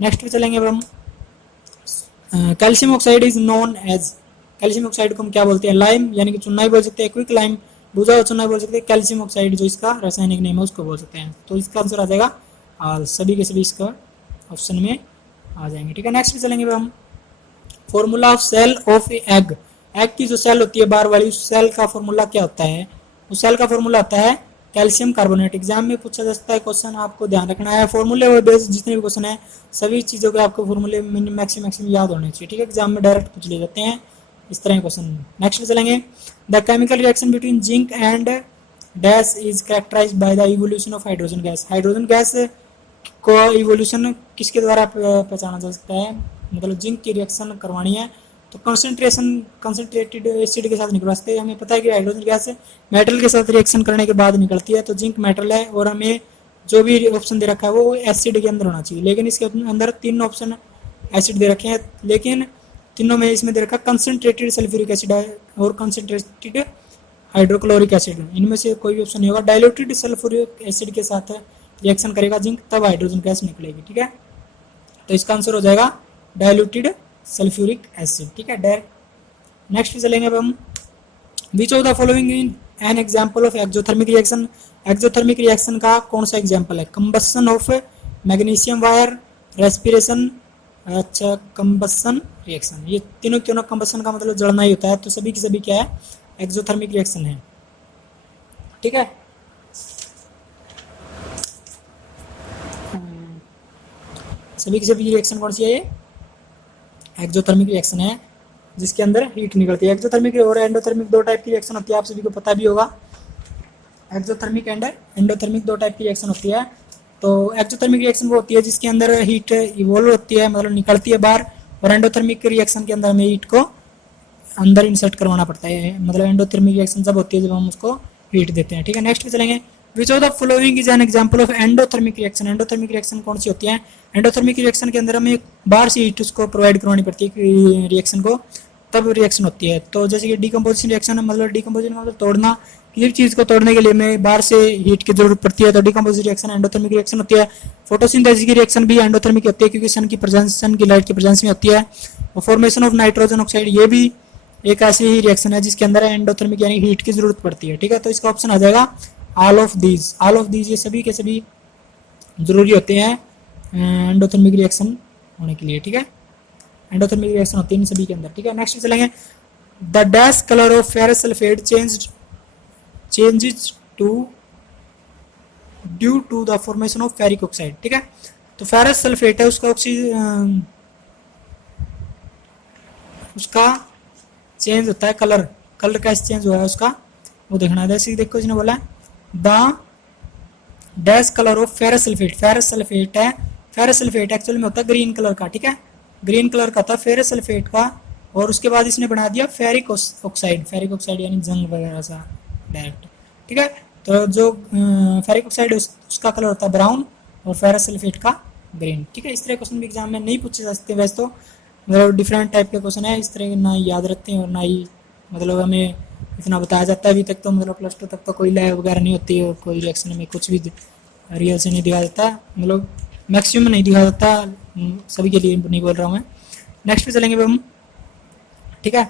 नेक्स्ट पे चलेंगे अब हम, calcium oxide is known as, calcium oxide को हम क्या बोलते हैं, लाइम यानी कि चुनाई बोल सकते हैं, क्विक लाइम बुझा हुआ चुनाई बोल सकते हैं, कैल्शियम ऑक्साइड जो इसका रासायनिक नेम है उसको बोल सकते हैं। तो इसका आंसर आ जाएगा सभी के सभी इसका ऑप्शन में आ जाएंगे। ठीक है, नेक्स्ट पे चलेंगे हम, formula of shell of egg, egg की जो सेल होती है बाहर वाली, उस सेल का फॉर्मूला क्या होता है, उस सेल का फॉर्मूला होता है कैल्शियम कार्बोनेट। एग्जाम में पूछा जा सकता है क्वेश्चन, आपको ध्यान रखना है फॉर्मूले और बेस्ड जितने भी क्वेश्चन है सभी चीज़ों के आपको फॉर्मूले मैक्सिमम याद होने चाहिए। ठीक है, एग्जाम में डायरेक्ट पूछ लिए जाते हैं इस तरह के क्वेश्चन। नेक्स्ट पे चलेंगे, the chemical reaction between zinc and dash is characterised by the evolution of hydrogen gas, hydrogen gas को इवोल्यूशन किसके द्वारा पहचाना जा सकता है, मतलब जिंक की रिएक्शन करवानी है तो कंसंट्रेटेड एसिड के साथ निकलवाते हैं। हमें पता है कि हाइड्रोजन गैस मेटल के साथ रिएक्शन करने के बाद निकलती है, तो जिंक मेटल है और हमें जो भी ऑप्शन दे रखा है वो एसिड के अंदर होना चाहिए, लेकिन इसके अंदर तीन ऑप्शन एसिड दे रखे हैं, लेकिन तीनों में इसमें दे रखा कंसंट्रेटेड सल्फ्यूरिक एसिड और कंसंट्रेटेड हाइड्रोक्लोरिक एसिड, इनमें से कोई भी ऑप्शन नहीं होगा। डाइल्यूटेड सल्फ्यूरिक एसिड के साथ रिएक्शन करेगा जिंक, तब हाइड्रोजन गैस निकलेगी। ठीक है, तो इसका आंसर हो जाएगा डाइल्यूटेड सल्फ्यूरिक एसिड। ठीक है, डायरेक्ट नेक्स्ट पे चलेंगे अब हम, which of the following in an example of exothermic reaction, exothermic reaction का कौन सा एग्जांपल है, combustion of magnesium wire, respiration, अच्छा कंबसन रिएक्शन, ये तीनों कंबसन का मतलब जलना ही होता है, तो सभी की सभी क्या है, एक्सोथर्मिक रिएक्शन है। ठीक है, सभी की सभी रिएक्शन कौन सी है, ये एक्सोथर्मिक रिएक्शन है जिसके अंदर हीट निकलती है। एक्सोथर्मिक और एंडोथर्मिक दो टाइप की रिएक्शन होती है, आप सभी को पता भी होगा, एक्सोथर्मिक एंड एंडोथर्मिक दो टाइप की रिएक्शन होती है। तो एक्सोथर्मिक रिएक्शन वो होती है जिसके अंदर हीट इवोल्व होती है, मतलब निकलती है बाहर, और एंडोथर्मिक रिएक्शन के अंदर हमें हीट को अंदर इंसर्ट करवाना पड़ता है, मतलब एंडोथर्मिक रिएक्शन जब होती है जब हम उसको हीट देते हैं। ठीक है, नेक्स्ट पे चलेंगे, विच of the following is an example of endothermic reaction, endothermic reaction कौन सी होती है, एंडोथर्मिक रिएक्शन के अंदर हमें बाहर से हीट उसको प्रोवाइड करवानी पड़ती है रिएक्शन को, तब रिएक्शन होती है। तो जैसे कि डीकम्पोजिशन रिएक्शन है, मतलब डीकम्पोजिशन मतलब तोड़ना, किसी चीज को तोड़ने के लिए हमें बाहर से हीट की जरूरत पड़ती है, तो डीकम्पोजिशन रिएक्शन एंडोथर्मिक रिएक्शन होती है। फोटोसिंथेसिस की रिएक्शन भी एंडोथर्मिक होती है क्योंकि सन की प्रेजेंस, सन की लाइट की प्रेजेंस में होती है। और फॉर्मेशन ऑफ नाइट्रोजन ऑक्साइड ये भी एक ऐसी ही रिएक्शन है जिसके अंदर एंडोथर्मिक यानी हीट की जरूरत पड़ती है। ठीक है, तो इसका ऑप्शन आ जाएगा all of these, all of these, ये सभी के सभी जरूरी होते हैं एंडोथर्मिक रिएक्शन होने के लिए। ठीक है, एंडोथर्मिक रिएक्शन होती है इन सभी के अंदर। ठीक है, नेक्स्ट चलेंगे, the dash colour of ferrous sulphate changes to due to the formation of ferric oxide. ठीक है, तो फेरस सल्फेट है उसका उसका चेंज होता है, कलर कैसे चेंज हुआ है उसका वो देखना है। जैसे देखो इसने बोला the dash colour of ferrous sulphate, ferrous sulphate है, फेरस सल्फेट एक्चुअल में होता है ग्रीन कलर का। ठीक है, ग्रीन कलर का था फेरस सल्फेट का, और उसके बाद इसने बना दिया फेरिक ऑक्साइड, फेरिक ऑक्साइड यानी जंग वगैरह सा डायरेक्ट। ठीक है, तो जो फेरिक ऑक्साइड उसका कलर होता है ब्राउन और फेरस सल्फेट का ग्रीन। ठीक है, इस तरह क्वेश्चन भी एग्जाम में नहीं पूछे जा सकते वैसे तो, मतलब डिफरेंट टाइप के क्वेश्चन है, इस तरह ना ही याद रखते हैं और ना ही मतलब हमें इतना बताया जाता है। अभी तक तो मतलब प्लस टू तक तो कोई लैब वगैरह नहीं होती है, कोई रिएक्शन में कुछ भी रियल से नहीं दिखाया जाता, मतलब मैक्सिमम नहीं दिखा सकता, सभी के लिए नहीं बोल रहा हूँ मैं। नेक्स्ट पे चलेंगे हम, ठीक है।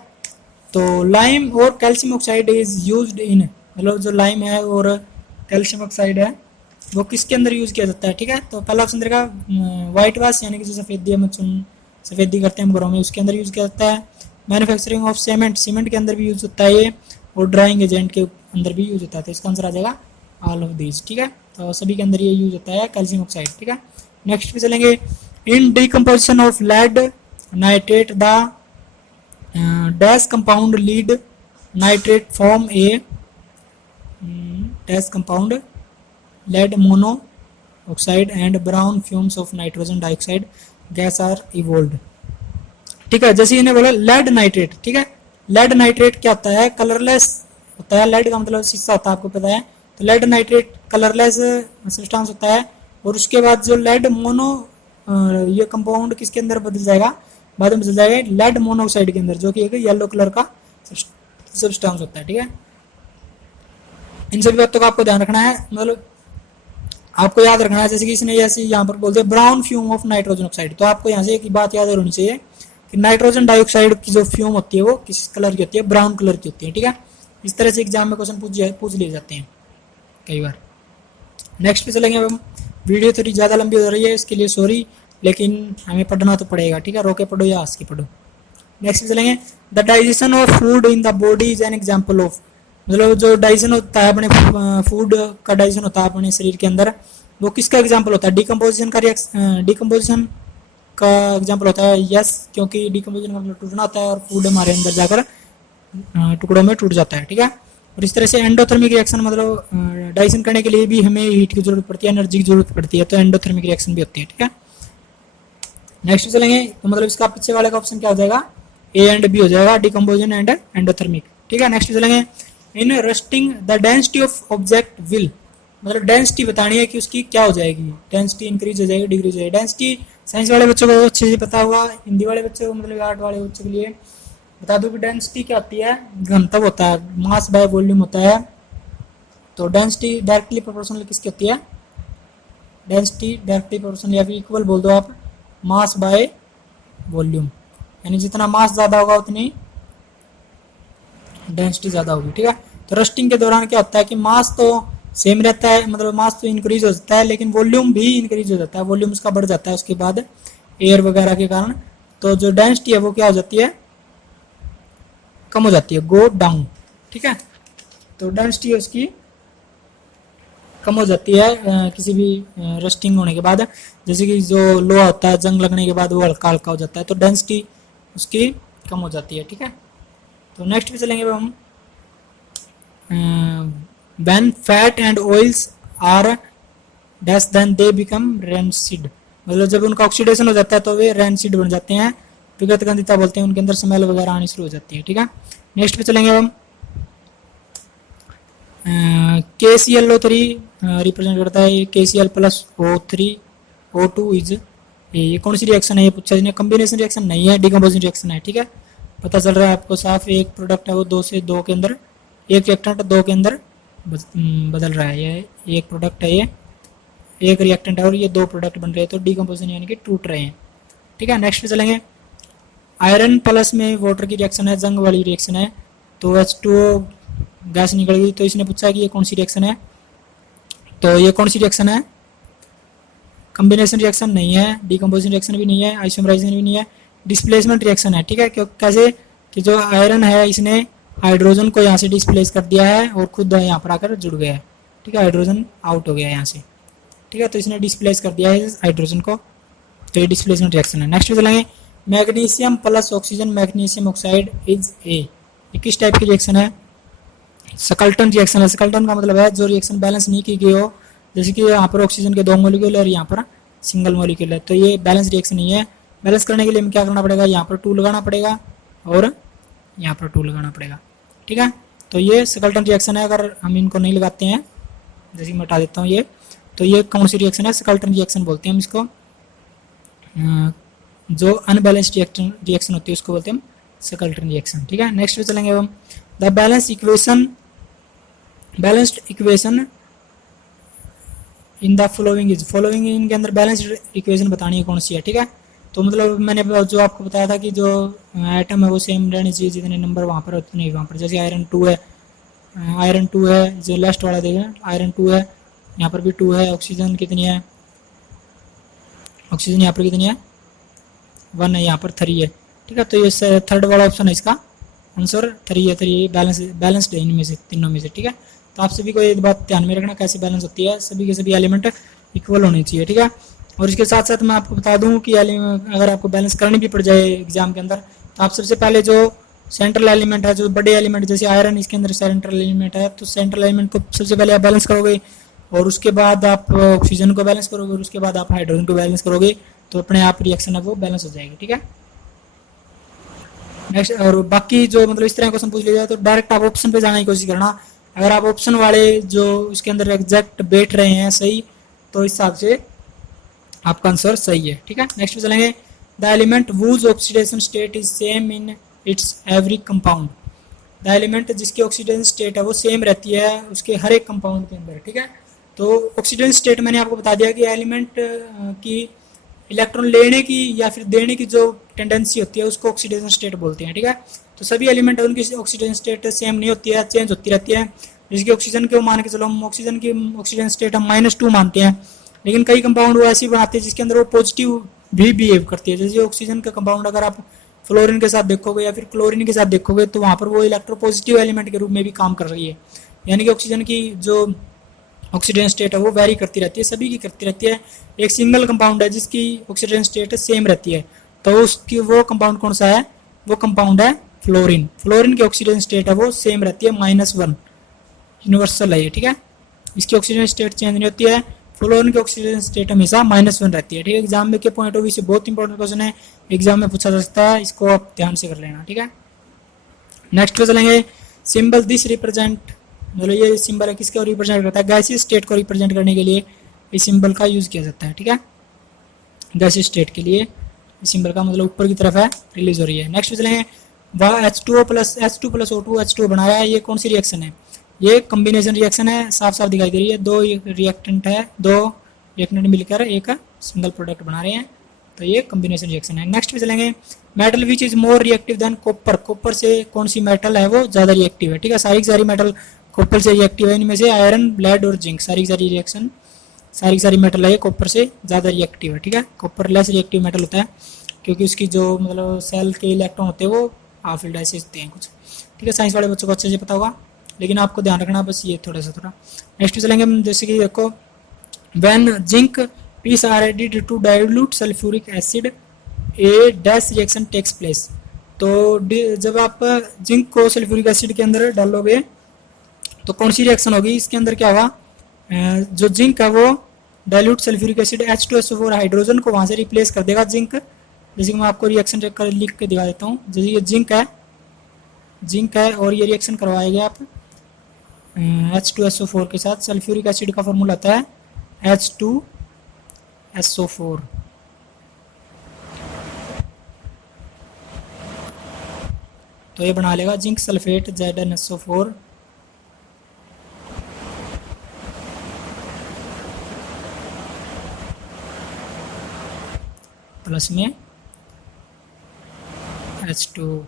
तो लाइम और calcium oxide is used in, मतलब जो लाइम है और कैल्शियम ऑक्साइड है वो किसके अंदर यूज किया जाता है, ठीक है। तो पहला ऑप्शन रहेगा वाइट वाश, यानी कि जो सफेदी हम सफेदी करते हैं हम घरों में, उसके अंदर यूज किया जाता है। मैन्युफैक्चरिंग ऑफ सीमेंट, सीमेंट के अंदर भी यूज होता है ये, और ड्राइंग एजेंट के अंदर भी यूज होता है। तो इसका आंसर आ जाएगा ऑल ऑफ दीज, ठीक है। तो सभी के अंदर ये यूज होता है कैल्शियम ऑक्साइड, ठीक है। नेक्स्ट पे चलेंगे, in decomposition of lead nitrate the dash compound lead nitrate form a dash compound lead monoxide and brown fumes of nitrogen dioxide gas are evolved, ठीक है। जैसे इन्हें बोला लेड नाइट्रेट, ठीक है। लेड नाइट्रेट क्या होता है, कलरलेस होता है। लेड का मतलब शीशा होता है, आपको पता है। तो लेड नाइट्रेट कलरलेस सब्सटेंस होता है, और उसके बाद जो लेड मोनो ये कंपाउंड किसके अंदर बदल जाएगा, बाद में बदल जाएगा लेड मोनोऑक्साइड के अंदर, जो कि एक येलो कलर का सब्सटेंस होता है, ठीक है। इन सभी बातों का आपको ध्यान रखना है, मतलब आपको याद रखना है। जैसे कि इसने ऐसे यहाँ पर बोलते हैं brown fume of nitrogen oxide, तो आपको यहाँ से एक बात याद होनी चाहिए कि नाइट्रोजन डाइऑक्साइड की जो फ्यूम होती है वो किस कलर की होती है, ब्राउन कलर की होती है, ठीक है। इस तरह से एग्जाम में क्वेश्चन पूछ लिए जाते हैं कई बार। नेक्स्ट पे चलेंगे हम, वीडियो थोड़ी ज़्यादा लंबी हो रही है, इसके लिए सॉरी, लेकिन हमें पढ़ना तो पड़ेगा, ठीक है। रोके पढ़ो या हंस के पढ़ो। नेक्स्ट पे चलेंगे, the digestion of food in the body is an example of, मतलब जो डाइजेशन होता है अपने फूड का डाइजेशन होता है अपने शरीर के अंदर, वो किसका एग्जाम्पल होता है, डिकम्पोजिशन का डिकम्पोजिशन का एग्जाम्पल होता है। यस, क्योंकि डिकम्पोजिशन का मतलब टूटना होता है और फूड हमारे अंदर जाकर टुकड़ों में टूट जाता है, ठीक है। और इस तरह से एंडोथर्मिक रिएक्शन, मतलब डाइजेशन करने के लिए भी हमें हीट की जरूरत पड़ती है, एनर्जी की जरूरत पड़ती है, तो एंडोथर्मिक रिएक्शन भी होती है, ठीक है। नेक्स्ट चलेंगे, तो मतलब इसका पीछे वाले का ऑप्शन क्या हो जाएगा, ए एंड बी हो जाएगा, डिकम्पोजिशन एंड एंडोथर्मिक, ठीक है। नेक्स्ट चलेंगे, in rusting the density of object will, मतलब डेंसिटी बतानी है कि उसकी क्या हो जाएगी, डेंसिटी इंक्रीज हो जाएगी, डिक्रीज हो जाएगी। डेंसिटी साइंस वाले बच्चों को अच्छे से पता होगा, हिंदी वाले बच्चों को, मतलब आर्ट वाले बच्चों के लिए बता दूं कि डेंसिटी क्या होती है, घनत्व होता है, मास बाय वॉल्यूम होता है। तो डेंसिटी डायरेक्टली प्रोपोर्शनल किसकी होती है, डेंसिटी डायरेक्टली प्रोपोर्शनल या फिर इक्वल बोल दो आप, मास बाय वॉल्यूम, यानी जितना मास ज़्यादा होगा उतनी डेंसिटी ज़्यादा होगी, ठीक है। तो रस्टिंग के दौरान क्या होता है कि मास तो सेम रहता है, मतलब मास तो इंक्रीज हो जाता है, लेकिन वॉल्यूम भी इंक्रीज हो जाता है, वॉल्यूम उसका बढ़ जाता है उसके बाद एयर वगैरह के कारण। तो जो डेंसिटी है वो क्या हो जाती है, कम हो जाती है, गो डाउन, ठीक है। तो डेंसिटी उसकी कम हो जाती है किसी भी रस्टिंग होने के बाद। जैसे कि जो लोहा होता है जंग लगने के बाद वो हल्का हल्का हो जाता है, तो डेंसिटी उसकी कम हो जाती है, ठीक है। तो नेक्स्ट पे चलेंगे हम, when fat and oils are dash then they become rancid, मतलब जब उनका ऑक्सीडेशन हो जाता है तो वे रैंसिड बन जाते हैं, विगत गंधिता बोलते हैं, उनके अंदर स्मेल वगैरह आनी शुरू हो जाती है, ठीक है। नेक्स्ट पे चलेंगे हम, KClO3 रिप्रेजेंट करता है KCl plus O3 O2 is, ये कौन सी रिएक्शन है, ये पूछा इसने, कॉम्बिनेशन रिएक्शन नहीं है, डिकम्पोजिशन रिएक्शन है, ठीक है। पता चल रहा है आपको साफ, एक प्रोडक्ट है वो दो से दो के अंदर, एक रिएक्टेंट दो के अंदर बदल रहा है, ये एक प्रोडक्ट है, ये एक रिएक्टेंट है और ये दो प्रोडक्ट बन रहे हैं, तो डिकम्पोजिशन यानी कि टूट रहे हैं, ठीक है। नेक्स्ट पे चलेंगे, आयरन प्लस में वाटर की रिएक्शन है, जंग वाली रिएक्शन है, तो H2O गैस निकल गई। तो इसने पूछा कि ये कौन सी रिएक्शन है, तो ये कौन सी रिएक्शन है, कॉम्बिनेशन रिएक्शन नहीं है, डिकम्पोजिशन रिएक्शन भी नहीं है, आइसोमराइजेशन भी नहीं है, डिस्प्लेसमेंट रिएक्शन है, ठीक है। क्यों, कैसे कि जो आयरन है इसने हाइड्रोजन को यहाँ से डिस्प्लेस कर दिया है और खुद यहाँ पर आकर जुड़ गया है, ठीक है, हाइड्रोजन आउट हो गया है यहाँ से, ठीक है। तो इसने डिस्प्लेस कर दिया है हाइड्रोजन को, तो ये डिस्प्लेसमेंट रिएक्शन है। नेक्स्ट पे चलेंगे, magnesium plus oxygen magnesium oxide is a, किस टाइप की रिएक्शन है, सकल्टन रिएक्शन है। सकल्टन का मतलब है जो रिएक्शन बैलेंस नहीं की गई हो, जैसे कि यहाँ पर ऑक्सीजन के 2 मॉलिक्यूल और यहाँ पर सिंगल मॉलिक्यूल है, तो ये बैलेंस रिएक्शन नहीं है। बैलेंस करने के लिए हमें क्या करना पड़ेगा, यहाँ पर 2 लगाना पड़ेगा और यहाँ पर 2 लगाना पड़ेगा, ठीक है। तो ये सकल्टन रिएक्शन है, अगर हम इनको नहीं लगाते हैं, जैसे मैं हटा देता हूँ ये, तो ये कौन सी रिएक्शन है, सकल्टन रिएक्शन बोलते हैं हम इसको। जो अनबैलेंस्ड रिएक्शन होती है उसको बोलते हैं हम सकल्टन रिएक्शन, ठीक है। नेक्स्ट पे चलेंगे हम, the balanced equation in the following इनके अंदर बैलेंस्ड इक्वेशन बतानी है कौन सी है, ठीक है। तो मतलब मैंने जो आपको बताया था कि जो आइटम है वो सेम रहनी चाहिए, जितने नंबर वहाँ पर उतने ही वहाँ पर। जैसे आयरन टू है जो लास्ट वाला देखें, आयरन 2 है, यहाँ पर भी 2 है। ऑक्सीजन कितनी है, ऑक्सीजन यहाँ पर कितनी है, 1 है, यहाँ पर 3 है, ठीक है। तो ये थर्ड वाला ऑप्शन है, इसका आंसर 3 है। 3 बैलेंस्ड है इनमें से, तीनों में से, ठीक है। तो आप सभी को एक बात ध्यान में रखना, कैसे बैलेंस होती है, सभी के सभी एलिमेंट इक्वल होने चाहिए, ठीक है। और इसके साथ साथ मैं आपको बता दूं कि अगर आपको बैलेंस करनी भी पड़ जाए एग्जाम के अंदर, तो आप सबसे पहले जो सेंट्रल एलिमेंट है, जो बड़े एलिमेंट जैसे आयरन, इसके अंदर सेंट्रल एलिमेंट है, तो सेंट्रल एलिमेंट को सबसे पहले आप बैलेंस करोगे, और उसके बाद आप ऑक्सीजन को बैलेंस करोगे, और उसके बाद आप हाइड्रोजन को बैलेंस करोगे, तो अपने आप रिएक्शन है वो बैलेंस हो जाएगी, ठीक है। नेक्स्ट, और बाकी जो मतलब इस तरह क्वेश्चन पूछ लिया जाए तो डायरेक्ट आप ऑप्शन पे जाने की कोशिश करना। अगर आप ऑप्शन वाले जो इसके अंदर एग्जैक्ट बैठ रहे हैं सही, तो इस हिसाब से आपका आंसर सही है, ठीक है। नेक्स्ट पे चलेंगे, the element whose oxidation state is same in its every compound. The element जिसकी ऑक्सीडेशन स्टेट है वो सेम रहती है उसके हर एक कंपाउंड के अंदर, ठीक है। तो ऑक्सीडेशन स्टेट मैंने आपको बता दिया कि एलिमेंट की इलेक्ट्रॉन लेने की या फिर देने की जो टेंडेंसी होती है उसको ऑक्सीडेशन स्टेट बोलते हैं, ठीक है। तो सभी एलिमेंट उनकी ऑक्सीडेशन स्टेट सेम नहीं होती है, चेंज होती रहती है। जिसकी ऑक्सीजन को मान के चलो, हम ऑक्सीजन की ऑक्सीजन स्टेट हम -2 मानते हैं, लेकिन कई कंपाउंड वो ऐसी बनाते हैं जिसके अंदर वो पॉजिटिव भी बिहेव करती है। जैसे ऑक्सीजन का कंपाउंड अगर आप फ्लोरीन के साथ देखोगे या फिर क्लोरीन के साथ देखोगे, तो वहाँ पर वो इलेक्ट्रोपॉजिटिव एलिमेंट के रूप में भी काम कर रही है। यानी कि ऑक्सीजन की जो ऑक्सीडेशन स्टेट है वो वेरी करती रहती है, सभी की करती रहती है। एक सिंगल कंपाउंड है जिसकी ऑक्सीडेशन स्टेट सेम रहती है, तो उसकी वो कंपाउंड कौन सा है, वो कंपाउंड है फ्लोरीन। फ्लोरीन की ऑक्सीडेशन स्टेट है वो सेम रहती है, -1, यूनिवर्सल है ये, ठीक है। इसकी ऑक्सीजन स्टेट चेंज नहीं होती है, फ्लोरीन की ऑक्सीजन स्टेट हमेशा -1 रहती है, ठीक है। एग्जाम में के पॉइंट ऑफ व्यू से बहुत इंपॉर्टेंट क्वेश्चन है, एग्जाम में पूछा जा सकता है, इसको आप ध्यान से कर लेना, ठीक है। नेक्स्ट पे चलेंगे, सिंबल दिस रिप्रेजेंट, मतलब ये सिंबल है किसको रिप्रेजेंट करता है, गैसीय स्टेट को रिप्रेजेंट करने के लिए इस सिंबल का यूज किया जाता है, ठीक है। गैसीय स्टेट के लिए इस सिंबल का मतलब ऊपर की तरफ है, रिलीज हो रही है। नेक्स्ट पे चलेंगे, वह H2O प्लस O2 H2O बना रहा है, ये कौन सी रिएक्शन है, ये कॉम्बिनेशन रिएक्शन है, साफ साफ दिखाई दे रही है। दो रिएक्टेंट है, दो रिएक्टेंट मिलकर एक सिंगल प्रोडक्ट बना रहे हैं, तो ये कॉम्बिनेशन रिएक्शन है। नेक्स्ट पे चलेंगे, metal which is more reactive than copper, copper से कौन सी मेटल है वो ज़्यादा रिएक्टिव है, ठीक है। सारी की सारी मेटल कॉपर से रिएक्टिव है, इनमें से आयरन, लेड और जिंक, सारी की सारी रिएक्शन, सारी की सारी मेटल है कॉपर से ज़्यादा रिएक्टिव है, ठीक है। कॉपर लेस रिएक्टिव मेटल होता है क्योंकि उसकी जो मतलब सेल के इलेक्ट्रॉन होते हैं वो हाफ फील्ड ऐसे होते हैं कुछ, ठीक है। साइंस वाले बच्चों को अच्छे से पता होगा, लेकिन आपको ध्यान रखना बस ये थोड़ा सा। नेक्स्ट चलेंगे हम, जैसे कि देखो, when zinc piece are added to dilute sulphuric acid a dash reaction takes place. तो जब आप जिंक को सल्फ्यूरिक एसिड के अंदर डालोगे तो कौन सी रिएक्शन होगी, इसके अंदर क्या होगा, जो जिंक है वो dilute sulphuric acid H2SO4 hydrogen को वहाँ से रिप्लेस कर देगा जिंक। जैसे कि मैं आपको रिएक्शन लिख के दिखा देता हूँ। जैसे ये जिंक है और ये रिएक्शन करवाएगा आप H2SO4 के साथ। सल्फ्यूरिक एसिड का फॉर्मूला आता है H2SO4, तो ये बना लेगा जिंक सल्फेट ZnSO4 प्लस में H2,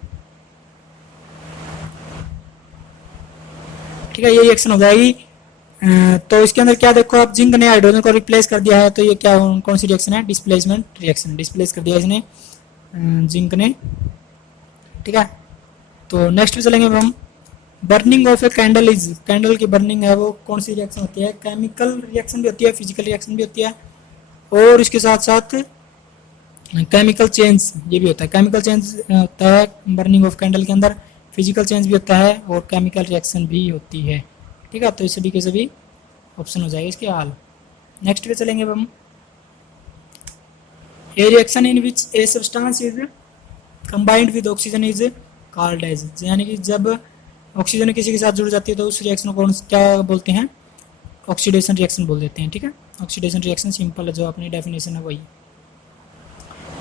ठीक है। ये रिएक्शन हो जाएगी। तो इसके अंदर क्या देखो आप, जिंक ने हाइड्रोजन को रिप्लेस कर दिया है, तो ये क्या कौन सी रिएक्शन है, डिस्प्लेसमेंट रिएक्शन, डिस्प्लेस कर दिया इसने जिंक ने, ठीक है। तो नेक्स्ट पे चलेंगे हम, burning of a candle is, candle की बर्निंग है वो कौन सी रिएक्शन होती है, केमिकल रिएक्शन भी होती है, फिजिकल रिएक्शन भी होती है, और इसके साथ साथ केमिकल चेंज ये भी होता है। केमिकल चेंज होता है बर्निंग ऑफ कैंडल के अंदर, फिजिकल चेंज भी होता है और केमिकल रिएक्शन भी होती है, ठीक है। तो ये सभी के सभी ऑप्शन हो जाएगा इसके हाल। नेक्स्ट पे चलेंगे हम, a reaction in which a substance is combined with oxygen is called as, यानी कि जब ऑक्सीजन किसी के साथ जुड़ जाती है तो उस रिएक्शन को क्या बोलते हैं, ऑक्सीडेशन रिएक्शन बोल देते हैं, ठीक है। ऑक्सीडेशन रिएक्शन सिंपल है, जो अपनी डेफिनेशन है वही।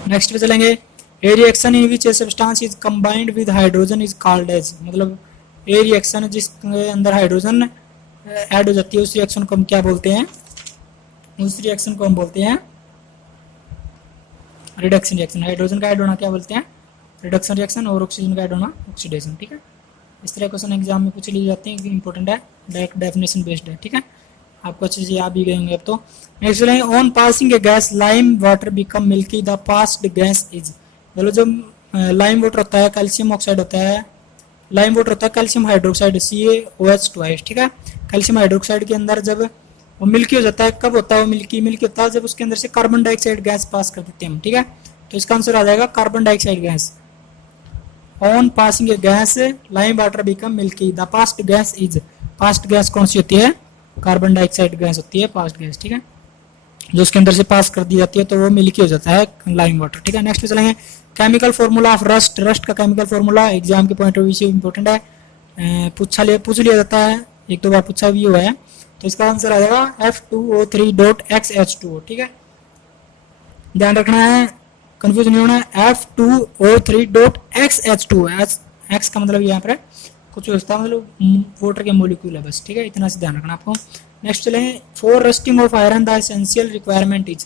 नेक्स्ट पे चलेंगे, a reaction in which a substance is combined with hydrogen is called as, मतलब ए रिएक्शन जिसके अंदर हाइड्रोजन ऐड हो जाती है उस रिएक्शन को हम क्या बोलते हैं, उस रिएक्शन को हम बोलते हैं रिडक्शन रिएक्शन। हाइड्रोजन का ऐड होना क्या बोलते हैं, रिडक्शन रिएक्शन, और ऑक्सीजन का ऐड होना ऑक्सीडेशन। ठीक है, इस तरह क्वेश्चन एग्जाम में पूछ लिए जाते हैं, इंपॉर्टेंट है, डायरेक्ट डेफिनेशन बेस्ड है। ठीक है, आपको अच्छे से याद भी गए होंगे अब तो। Next line, on passing A gas lime water become milky, the passed gas is. बोलो जब लाइम वाटर होता है, कैल्शियम ऑक्साइड होता है, लाइम वाटर होता है कैल्शियम हाइड्रोक्साइड CaOH2। ठीक है, कैल्शियम हाइड्रोक्साइड के अंदर जब वो मिल्की हो जाता है, कब होता है वो मिल्की होता है जब उसके अंदर से कार्बन डाइऑक्साइड गैस पास कर देते हैं हम। ठीक है, तो इसका आंसर आ जाएगा carbon dioxide gas. On passing A gas lime water become milky, the past gas is. Past gas कौन सी होती है, कार्बन डाइऑक्साइड गैस होती है पास्ट गैस। ठीक है, जो उसके अंदर से पास कर दी जाती है तो वो मिल्की हो जाता है लाइम वाटर। ठीक है, नेक्स्ट पे चलेंगे, chemical formula of rust. Rust का केमिकल फॉर्मूला एग्जाम के पॉइंट ऑफ व्यू से इंपॉर्टेंट है, पूछ लिया जाता है, एक दो बार पूछा भी हुआ है। तो इसका आंसर आ जाएगा F2O3.XH2O। ठीक है, ध्यान रखना है, कंफ्यूज नहीं होना है, F2O3.XH2। एक्स का मतलब यहाँ पर कुछ होता है, मतलब वाटर के मोलिक्यूल है बस। ठीक है, इतना से ध्यान रखना आपको। नेक्स्ट चलेंगे, for rusting of iron the essential requirement is.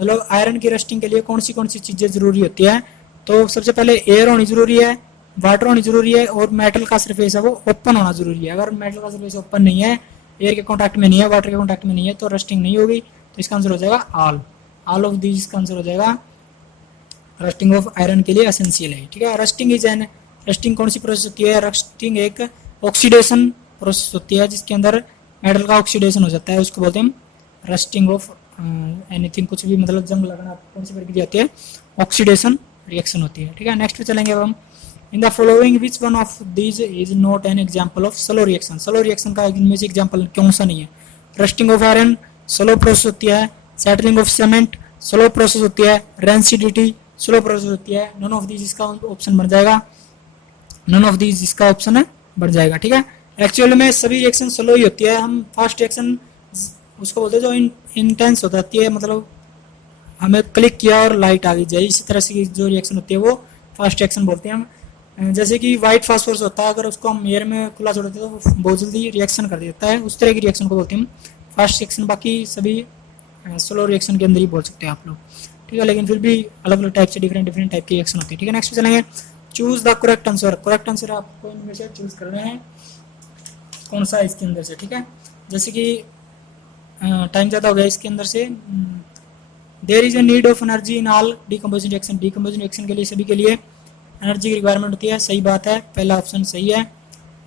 मतलब आयरन की रस्टिंग के लिए कौन सी चीजें जरूरी होती है, तो सबसे पहले एयर होनी जरूरी है, वाटर होनी जरूरी है, और मेटल का सरफेस है वो ओपन होना जरूरी है। अगर मेटल का सरफेस ओपन नहीं है, एयर के कॉन्टैक्ट में नहीं है, वाटर के कॉन्टैक्ट में नहीं है, तो रस्टिंग नहीं होगी। तो इसका आंसर हो जाएगा ऑल ऑफ दीज। इसका आंसर हो जाएगा रस्टिंग ऑफ आयरन के लिए एसेंशियल है। ठीक है, रस्टिंग इज एन, रस्टिंग कौन सी प्रोसेस होती है, रस्टिंग एक ऑक्सीडेशन प्रोसेस होती है जिसके अंदर मेटल का ऑक्सीडेशन हो जाता है, उसको बोलते हैं रस्टिंग ऑफ एनीथिंग। कुछ भी मतलब जंग लगना कौन सी प्रक्रिया होती है, ऑक्सीडेशन रिएक्शन होती है। ठीक है, नेक्स्ट पे चलेंगे अब हम, in the following which one of these is not an example of slow reaction. Slow reaction का इनमें से एग्जांपल कौन सा नहीं है, rusting of iron slow process होती है, settling of cement slow process होती है, रेंसिडिटी स्लो प्रोसेस होती है। नन ऑफ दीज इसका ऑप्शन बन जाएगा, नन ऑफ दीज इसका ऑप्शन बढ़ जाएगा। ठीक है, एक्चुअल में सभी रिएक्शन स्लो ही होती है। हम फास्ट रिएक्शन उसको बोलते हैं जो इंटेंस हो जाती है, मतलब हमें क्लिक किया और लाइट आ गई जाए, इसी तरह से जो रिएक्शन होती है वो फास्ट रिएक्शन बोलते हैं हम। जैसे कि वाइट फास्फोरस होता है, अगर उसको हम एयर में खुला छोड़ देते हैं तो बहुत जल्दी रिएक्शन कर देता है, उस तरह की रिएक्शन को बोलते हैं हम फास्ट रिएक्शन। बाकी सभी स्लो रिएक्शन के अंदर ही बोल सकते हैं आप लोग। ठीक है, लेकिन फिर भी अलग अलग टाइप से डिफरेंट टाइप की रिएक्शन होती है। ठीक है, नेक्स्ट पे चलेंगे, choose the correct answer. Correct answer आपको इनमें से चूज करना है कौन सा इसके अंदर से। ठीक है, जैसे कि टाइम ज़्यादा हो गया इसके अंदर से, there is a need of energy in all decomposition reaction. Decomposition reaction के लिए सभी के लिए एनर्जी की रिक्वायरमेंट होती है, सही बात है, पहला ऑप्शन सही है।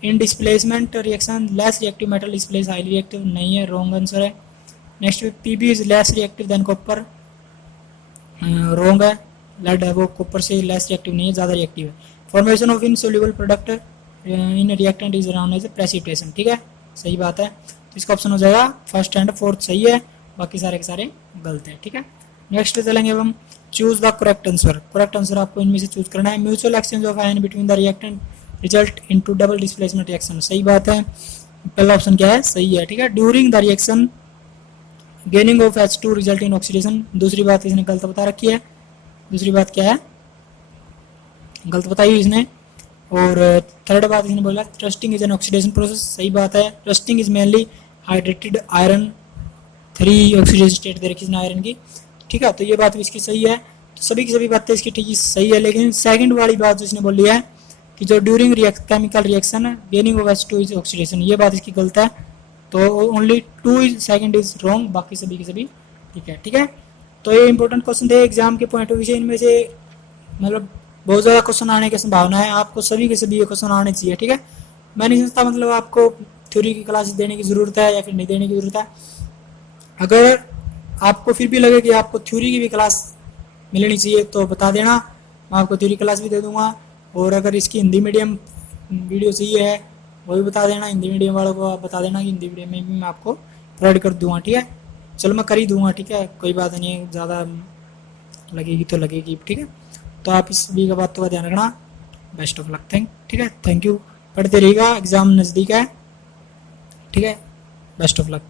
In displacement reaction less reactive metal displace highly reactive, नहीं है, रॉन्ग आंसर है। Next PB is less reactive than copper, wrong है, लेड है वो कॉपर से लेस रिएक्टिव नहीं है, ज़्यादा रिएक्टिव है। Formation of insoluble product in reactant is around as precipitation. ठीक है, सही बात है, तो इसका ऑप्शन हो जाएगा फर्स्ट एंड फोर्थ सही है, बाकी सारे के सारे गलत है। ठीक है, नेक्स्ट पे चलेंगे अब हम, choose the correct answer. Correct answer आपको इनमें से चूज करना है, mutual exchange of ion between the reactant result into double displacement reaction, सही बात है, पहला ऑप्शन क्या है, सही है। ठीक है, during the reaction gaining of H2 result in oxidation, दूसरी बात इसने गलत बता रखी है, दूसरी बात क्या है, गलत बताई इसने। और थर्ड बात इसने बोला rusting is an oxidation process, सही बात है, rusting is mainly hydrated iron, 3 oxidation state दे रखी इसने आयरन की। ठीक है, तो ये बात भी इसकी सही है, तो सभी की सभी बातें इसकी ठीक सही है। लेकिन सेकंड वाली बात जो इसने बोली है कि जो during chemical reaction gaining of H2 is oxidation, ये बात इसकी गलत है, तो only 2 is second is wrong, बाकी सभी के सभी ठीक है। ठीक है, तो ये इंपॉर्टेंट क्वेश्चन थे एग्जाम के पॉइंट ऑफ व्यू से, इनमें से मतलब बहुत ज़्यादा क्वेश्चन आने की संभावना है, आपको सभी के सभी ये क्वेश्चन आने चाहिए। ठीक है, मैं नहीं समझता मतलब आपको थ्योरी की क्लासेस देने की ज़रूरत है या फिर नहीं देने की ज़रूरत है। अगर आपको फिर भी लगे कि आपको थ्योरी की भी क्लास मिलनी चाहिए तो बता देना, मैं आपको थ्योरी क्लास भी दे दूंगा। और अगर इसकी हिंदी मीडियम वीडियो चाहिए है वो भी बता देना, हिंदी मीडियम वालों को आप बता देना कि हिंदी मीडियम में भी मैं आपको प्रोवाइड कर दूंगा। ठीक है, चलो मैं कर ही दूंगा। ठीक है, कोई बात नहीं है, ज़्यादा लगेगी तो लगेगी। ठीक है, तो आप इस भी का बातों का ध्यान रखना। बेस्ट ऑफ लक, ठीक है, थैंक यू। पढ़ते रहिएगा, एग्ज़ाम नज़दीक है। ठीक है, बेस्ट ऑफ लक।